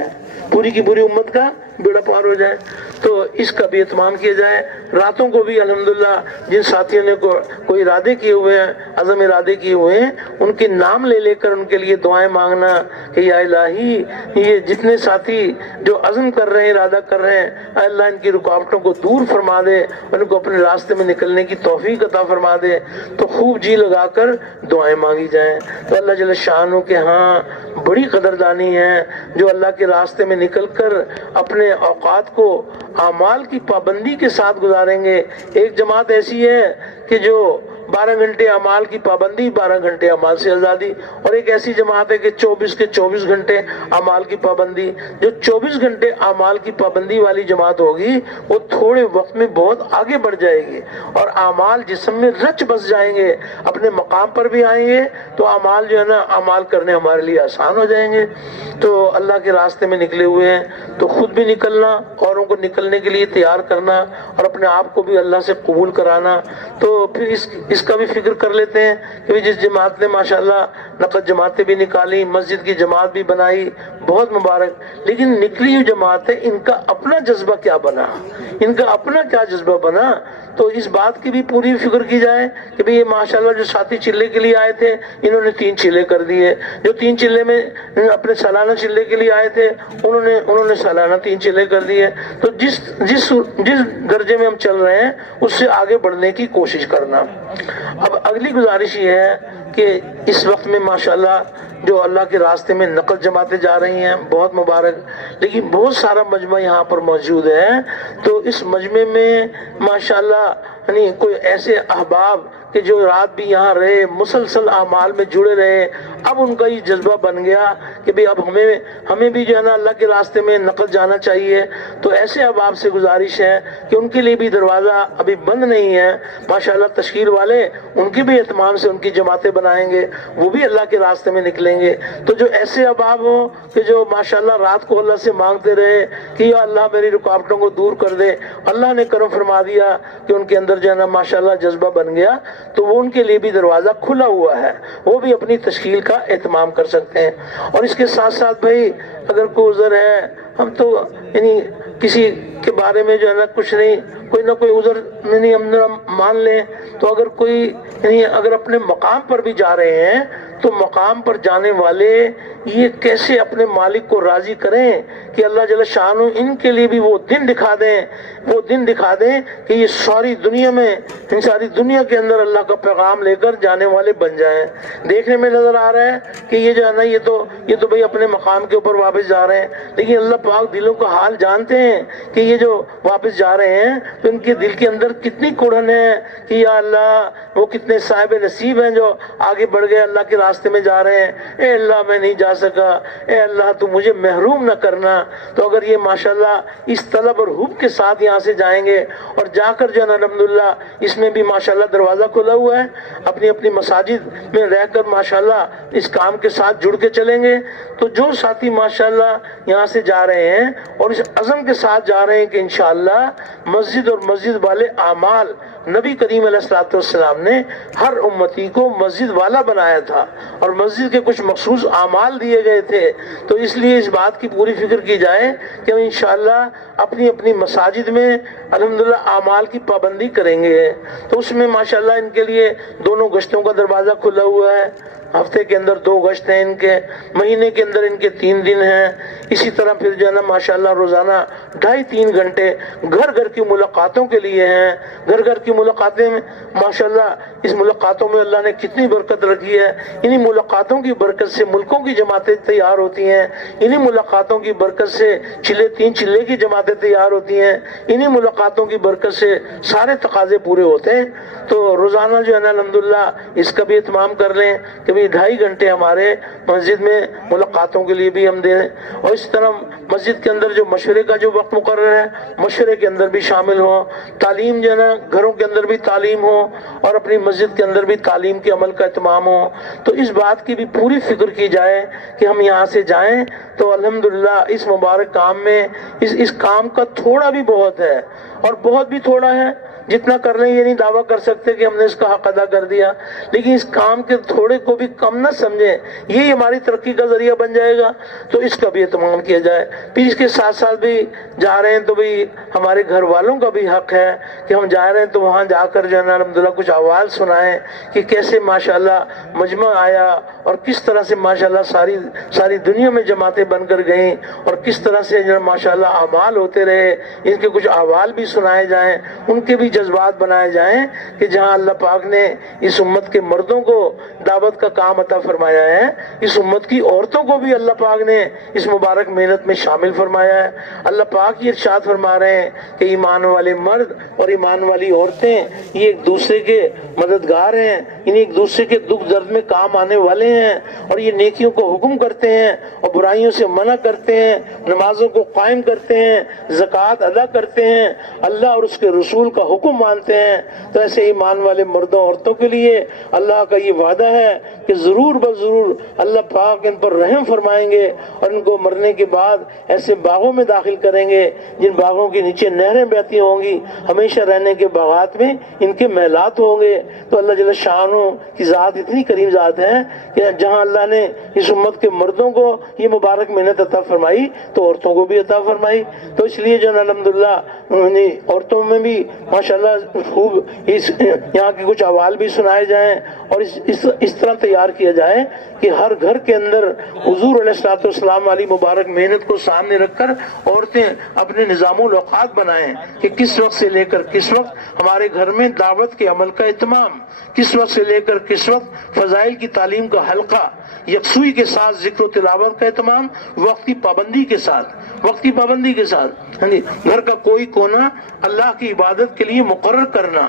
پوری کی پوری امت کا بیڑا پار ہو جائے. تو اس کا بھی اہتمام کیا جائے. راتوں کو بھی الحمدللہ جن ساتھیوں نے کوئی ارادے کیے ہوئے ہیں, عزم ارادے کیے ہوئے ہیں, ان کے نام لے لے کر ان کے لیے دعائیں مانگنا کہ یا الہی یہ جتنے ساتھی جو عزم کر رہے ہیں, ارادہ کر رہے ہیں, اللہ ان کی رکاوٹوں کو دور فرما دے, ان کو اپنے راستے میں نکلنے کی توفیق عطا فرما دے. تو خوب جی لگا کر دعائیں مانگی جائیں. تو اللہ جل شانہ کے ہاں بڑی قدردانی ہے جو اللہ کے راستے میں نکل کر اپنے اوقات کو اعمال کی پابندی کے ساتھ گزاریں گے. ایک جماعت ایسی ہے کہ جو 12 گھنٹے اعمال کی پابندی, 12 گھنٹے اعمال سے آزادی, اور ایک ایسی جماعت ہے کہ 24 کے 24 گھنٹے اعمال کی پابندی. جو 24 گھنٹے اعمال کی پابندی والی جماعت ہوگی وہ تھوڑے وقت میں بہت آگے بڑھ جائے گی اور اعمال جسم میں رچ بس جائیں گے, اپنے مقام پر بھی آئیں گے تو اعمال جو ہے نا اعمال کرنے ہمارے لیے آسان ہو جائیں گے. تو اللہ کے راستے میں نکلے ہوئے ہیں تو خود بھی نکلنا, اوروں کو نکلنے کے لیے تیار کرنا اور اپنے آپ کو بھی اللہ سے قبول کرانا. تو پھر اس کا بھی فکر کر لیتے ہیں کہ جس جماعت نے ماشاءاللہ نقد جماعتیں بھی نکالی, مسجد کی جماعت بھی بنائی, بہت مبارک, لیکن نکلی ہوئی جماعتیں ان کا اپنا جذبہ کیا بنا, ان کا اپنا کیا جذبہ بنا. تو اس بات کی بھی پوری فکر کی جائے کہ بھئی یہ ماشاءاللہ جو ساتھی چلے کے لیے آئے تھے انہوں نے 3 چلے کر دیے, جو 3 چلے میں اپنے سالانہ چلے کے لیے آئے تھے انہوں نے سالانہ 3 چلے کر دیے. تو جس درجے میں ہم چل رہے ہیں اس سے آگے بڑھنے کی کوشش کرنا. اب اگلی گزارش یہ ہے کہ اس وقت میں ماشاءاللہ جو اللہ کے راستے میں نقل جماعتیں جا رہی ہیں, بہت مبارک, لیکن بہت سارا مجمع یہاں پر موجود ہے. تو اس مجمع میں ماشاءاللہ یعنی کوئی ایسے احباب کہ جو رات بھی یہاں رہے, مسلسل اعمال میں جڑے رہے, اب ان کا یہ جذبہ بن گیا کہ بھئی اب ہمیں بھی جو ہے نا اللہ کے راستے میں نقل جانا چاہیے. تو ایسے احباب سے گزارش ہے کہ ان کے لیے بھی دروازہ ابھی بند نہیں ہے. ماشاءاللہ تشکیل والے ان کے بھی اہتمام سے ان کی جماعتیں بنائیں گے, وہ بھی اللہ کے راستے میں نکلیں گے. تو جو ایسے احباب ہوں کہ جو ماشاءاللہ رات کو اللہ سے مانگتے رہے کہ یا اللہ میری رکاوٹوں کو دور کر دے, اللہ نے کرم فرما دیا کہ ان کے اندر جو ہے نا ماشاءاللہ جذبہ بن گیا, تو وہ ان کے لیے بھی دروازہ کھلا ہوا ہے, وہ بھی اپنی تشکیل کا اہتمام کر سکتے ہیں. اور اس کے ساتھ ساتھ بھائی اگر کوئی عذر ہے, ہم تو یعنی کسی کے بارے میں جو ہے نا کچھ نہیں, کوئی نہ کوئی عذر نہیں ہم مان لیں. تو اگر کوئی یعنی اگر اپنے مقام پر بھی جا رہے ہیں تو مقام پر جانے والے یہ کیسے اپنے مالک کو راضی کریں کہ اللہ جل شانہ ان کے لیے بھی وہ دن دکھا دیں کہ یہ ساری دنیا میں, ان ساری دنیا کے اندر اللہ کا پیغام لے کر جانے والے بن جائیں. دیکھنے میں نظر آ رہا ہے کہ یہ جو ہے نا یہ تو بھئی اپنے مقام کے اوپر واپس جا رہے ہیں, لیکن اللہ پاک دلوں کا حال جانتے ہیں کہ یہ جو واپس جا رہے ہیں تو ان کے دل کے اندر کتنی کڑھن ہے کہ یا اللہ وہ کتنے صاحب نصیب ہیں جو آگے بڑھ گئے, اللہ کے راستے میں جا رہے ہیں. اے اللہ میں نہیں جا سکا, اے اللہ تو مجھے محروم نہ کرنا. تو اگر یہ ماشاءاللہ اس طلب اور حب کے ساتھ یہاں سے جائیں گے اور جا کر جو ہے نا الحمدللہ اس میں بھی ماشاءاللہ دروازہ کھلا ہوا ہے, اپنی اپنی مساجد میں رہ کر ماشاءاللہ اس کام کے ساتھ جڑ کے چلیں گے. تو جو ساتھی ماشاءاللہ یہاں سے جا رہے ہیں اور اس عزم کے ساتھ جا رہے ہیں کہ انشاءاللہ مسجد اور مسجد والے اعمال, نبی کریم علیہ الصلوۃ والسلام نے ہر امتی کو مسجد والا بنایا تھا اور مسجد کے کچھ مخصوص اعمال دیے گئے تھے. تو اس لیے اس بات کی پوری فکر کی جائے کہ ہم انشاءاللہ اپنی اپنی مساجد میں الحمدللہ اعمال کی پابندی کریں گے. تو اس میں ماشاءاللہ ان کے لیے دونوں گشتوں کا دروازہ کھلا ہوا ہے. ہفتے کے اندر 2 گشت ہیں ان کے, مہینے کے اندر ان کے 3 دن ہیں. اسی طرح پھر جو ہے نا ماشاءاللہ روزانہ 2.5-3 گھنٹے گھر کی ملاقاتوں کے لیے ہیں. گھر کی ملاقاتیں میں ماشاءاللہ اس ملاقاتوں میں اللہ نے کتنی برکت رکھی ہے. انہی ملاقاتوں کی برکت سے ملکوں کی جماعتیں تیار ہوتی ہیں. انہی ملاقاتوں کی برکت سے 3 چلے کی جماعتیں تیار ہوتی ہیں. انہی ملاقاتوں کی برکت سے سارے تقاضے پورے ہوتے ہیں. تو روزانہ جو ہے نا الحمدللہ اس کا بھی اہتمام کر لیں کہ 2.5 گھنٹے ہمارے مسجد میں ملاقاتوں کے لیے بھی ہم دیں، اور اس طرح مسجد کے اندر جو مشورے کا جو وقت مقرر ہے مشورے کے اندر بھی شامل ہوں، تعلیم جو ہے نا گھروں کے اندر بھی تعلیم ہو اور اپنی مسجد کے اندر بھی تعلیم کے عمل کا اہتمام ہو۔ تو اس بات کی بھی پوری فکر کی جائے کہ ہم یہاں سے جائیں تو الحمدللہ اس مبارک کام میں اس کام کا تھوڑا بھی بہت ہے، اور بہت بھی تھوڑا ہے، جتنا کر رہے ہیں یہ نہیں دعویٰ کر سکتے کہ ہم نے اس کا حق ادا کر دیا، لیکن اس کام کے تھوڑے کو بھی کم نہ سمجھیں، یہی ہماری ترقی کا ذریعہ بن جائے گا، تو اس کا بھی اہتمام کیا جائے۔ پھر اس کے ساتھ ساتھ بھی جا رہے ہیں تو بھی ہمارے گھر والوں کا بھی حق ہے کہ ہم جا رہے ہیں تو وہاں جا کر جو ہے نا الحمدللہ کچھ احوال سنائیں کہ کیسے ماشاءاللہ مجمع آیا اور کس طرح سے ماشاءاللہ ساری دنیا میں جماعتیں بن کر گئیں، اور کس طرح سے جو ماشاءاللہ اعمال ہوتے رہے، ان کے کچھ احوال بھی سنائے جائیں، ان کے بھی جذبات بنائے جائیں کہ جہاں اللہ پاک نے اس امت کے مردوں کو دعوت کا کام عطا فرمایا ہے، اس امت کی عورتوں کو بھی اللہ پاک نے اس مبارک محنت میں شامل فرمایا ہے۔ اللہ پاک یہ ارشاد فرما رہے ہیں کہ ایمان والے مرد اور ایمان والی عورتیں یہ ایک دوسرے کے مددگار ہیں، انہیں ایک دوسرے کے دکھ درد میں کام آنے والے ہیں، اور یہ نیکیوں کو حکم کرتے ہیں اور برائیوں سے منع کرتے ہیں، نمازوں کو قائم کرتے ہیں، زکوٰۃ ادا کرتے ہیں، اللہ اور اس کے رسول کا حکم مانتے ہیں۔ تو ایسے ایمان والے مردوں عورتوں کے لیے اللہ کا یہ وعدہ ہے کہ ضرور بضرور اللہ پاک ان پر رحم فرمائیں گے، اور ان کو مرنے کے بعد ایسے باغوں میں داخل کریں گے جن باغوں کے نیچے نہریں بہتی ہوں گی، ہمیشہ رہنے کے باغات میں ان کے محلات ہوں گے۔ تو اللہ جل شانہ کی ذات اتنی کریم ذات ہے کہ جہاں اللہ نے اس امت کے مردوں کو یہ مبارک محنت عطا فرمائی تو عورتوں کو بھی عطا فرمائی۔ تو اس لیے جو ہے الحمدللہ عورتوں میں بھی ماشاءاللہ خوب یہاں کے کچھ احوال بھی سنائے جائیں، اور اس طرح تیار کیا جائے کہ ہر گھر کے اندر حضور علیہ الصلوۃ والسلام والی مبارک محنت کو سامنے رکھ کر عورتیں اپنے نظام الاوقات بنائیں کہ کس وقت سے لے کر کس وقت ہمارے گھر میں دعوت کے عمل کا اہتمام، کس وقت سے لے کر کس وقت فضائل کی تعلیم کا حلقہ، یکسوئی کے ساتھ ذکر و تلاوت کا اہتمام، وقتی پابندی کے ساتھ گھر کا کوئی کونا اللہ کی عبادت کے لیے مقرر کرنا،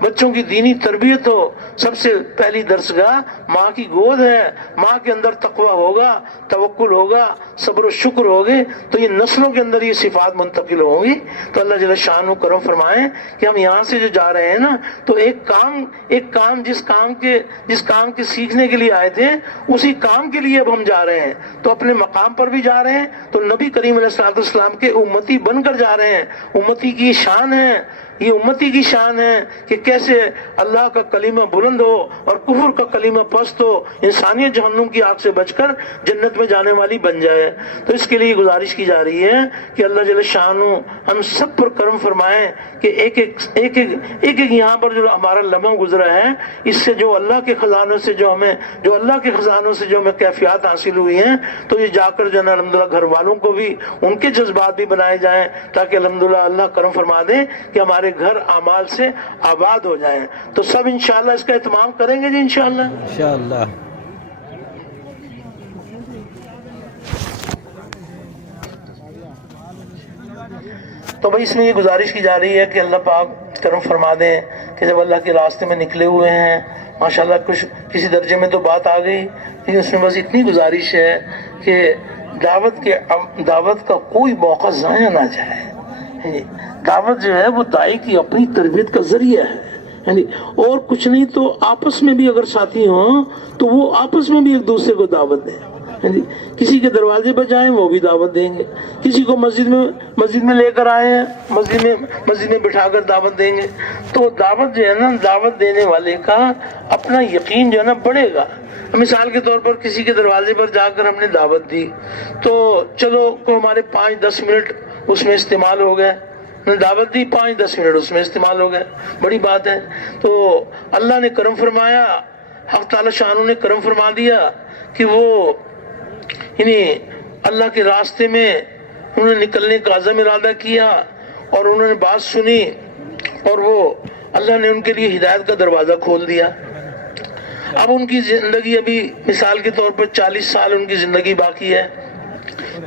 بچوں کی دینی تربیت ہو۔ سب سے پہلی درسگاہ ماں کی گود ہے، ماں کے اندر تقوی ہوگا، توکل ہوگا، صبر و شکر ہوگے تو یہ نسلوں کے اندر یہ صفات منتقل ہوں گی۔ تو اللہ جل شانہ کرم فرمائیں کہ ہم یہاں سے جو جا رہے ہیں نا تو ایک کام جس کام کے سیکھنے کے لیے آئے تھے اسی کام کے لیے اب ہم جا رہے ہیں، تو اپنے مقام پر بھی جا رہے ہیں تو نبی کریم علیہ الصلوۃ والسلام کے امتی بن کر جا رہے ہیں۔ امتی کی شان ہے، یہ امتی کی شان ہے کہ کیسے اللہ کا کلمہ بلند ہو اور کفر کا کلمہ پست ہو، انسانیت جہنم کی آگ سے بچ کر جنت میں جانے والی بن جائے۔ تو اس کے لیے گزارش کی جا رہی ہے کہ اللہ جل شانہ ہم سب پر کرم فرمائیں کہ ایک یہاں پر جو ہمارا لمحہ گزرا ہے اس سے جو اللہ کے خزانوں سے جو ہمیں کیفیات حاصل ہوئی ہیں تو یہ جا کر جو ہے الحمدللہ گھر والوں کو بھی ان کے جذبات بھی بنائے جائیں تاکہ الحمدللہ اللہ کرم فرما دے کہ ہمارے گھر اعمال سے آباد ہو جائیں۔ تو سب انشاءاللہ اس کا اہتمام کریں گے جی انشاءاللہ۔ تو بھائی اس میں یہ گزارش کی جا رہی ہے کہ اللہ پاک کرم فرما دیں کہ جب اللہ کے راستے میں نکلے ہوئے ہیں ماشاءاللہ کسی درجے میں تو بات آ گئی، لیکن اس میں بس اتنی گزارش ہے کہ دعوت کا کوئی موقع ضائع نہ جائے۔ دعوت جو ہے وہ داعی کی اپنی تربیت کا ذریعہ ہے، اور کچھ نہیں تو آپس میں بھی اگر ساتھی ہوں تو وہ آپس میں بھی ایک دوسرے کو دعوت دیں۔ کسی کے دروازے پر جائیں وہ بھی دعوت دیں گے، کسی کو مسجد میں لے کر آئے ہیں مسجد میں بٹھا کر دعوت دیں گے۔ تو دعوت جو ہے نا، دعوت دینے والے کا اپنا یقین جو ہے نا بڑھے گا۔ مثال کے طور پر کسی کے دروازے پر جا کر ہم نے دعوت دی تو چلو ہمارے 5-10 منٹ اس میں استعمال ہو گئے، دعوت دی 5-10 منٹ اس میں استعمال ہو گئے، بڑی بات ہے۔ تو اللہ نے کرم فرمایا، حق تعالی شانہ نے کرم فرما دیا کہ وہ اللہ کے راستے میں انہوں نے نکلنے کا عزم ارادہ کیا اور انہوں نے بات سنی اور وہ اللہ نے ان کے لیے ہدایت کا دروازہ کھول دیا۔ اب ان کی زندگی ابھی مثال کے طور پر 40 سال ان کی زندگی باقی ہے،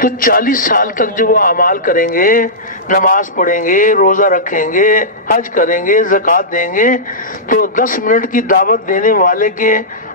تو 40 سال تک جو وہ اعمال کریں گے، نماز پڑھیں گے، روزہ رکھیں گے، حج کریں گے، زکوٰۃ دیں گے، تو 10 منٹ کی دعوت دینے والے کے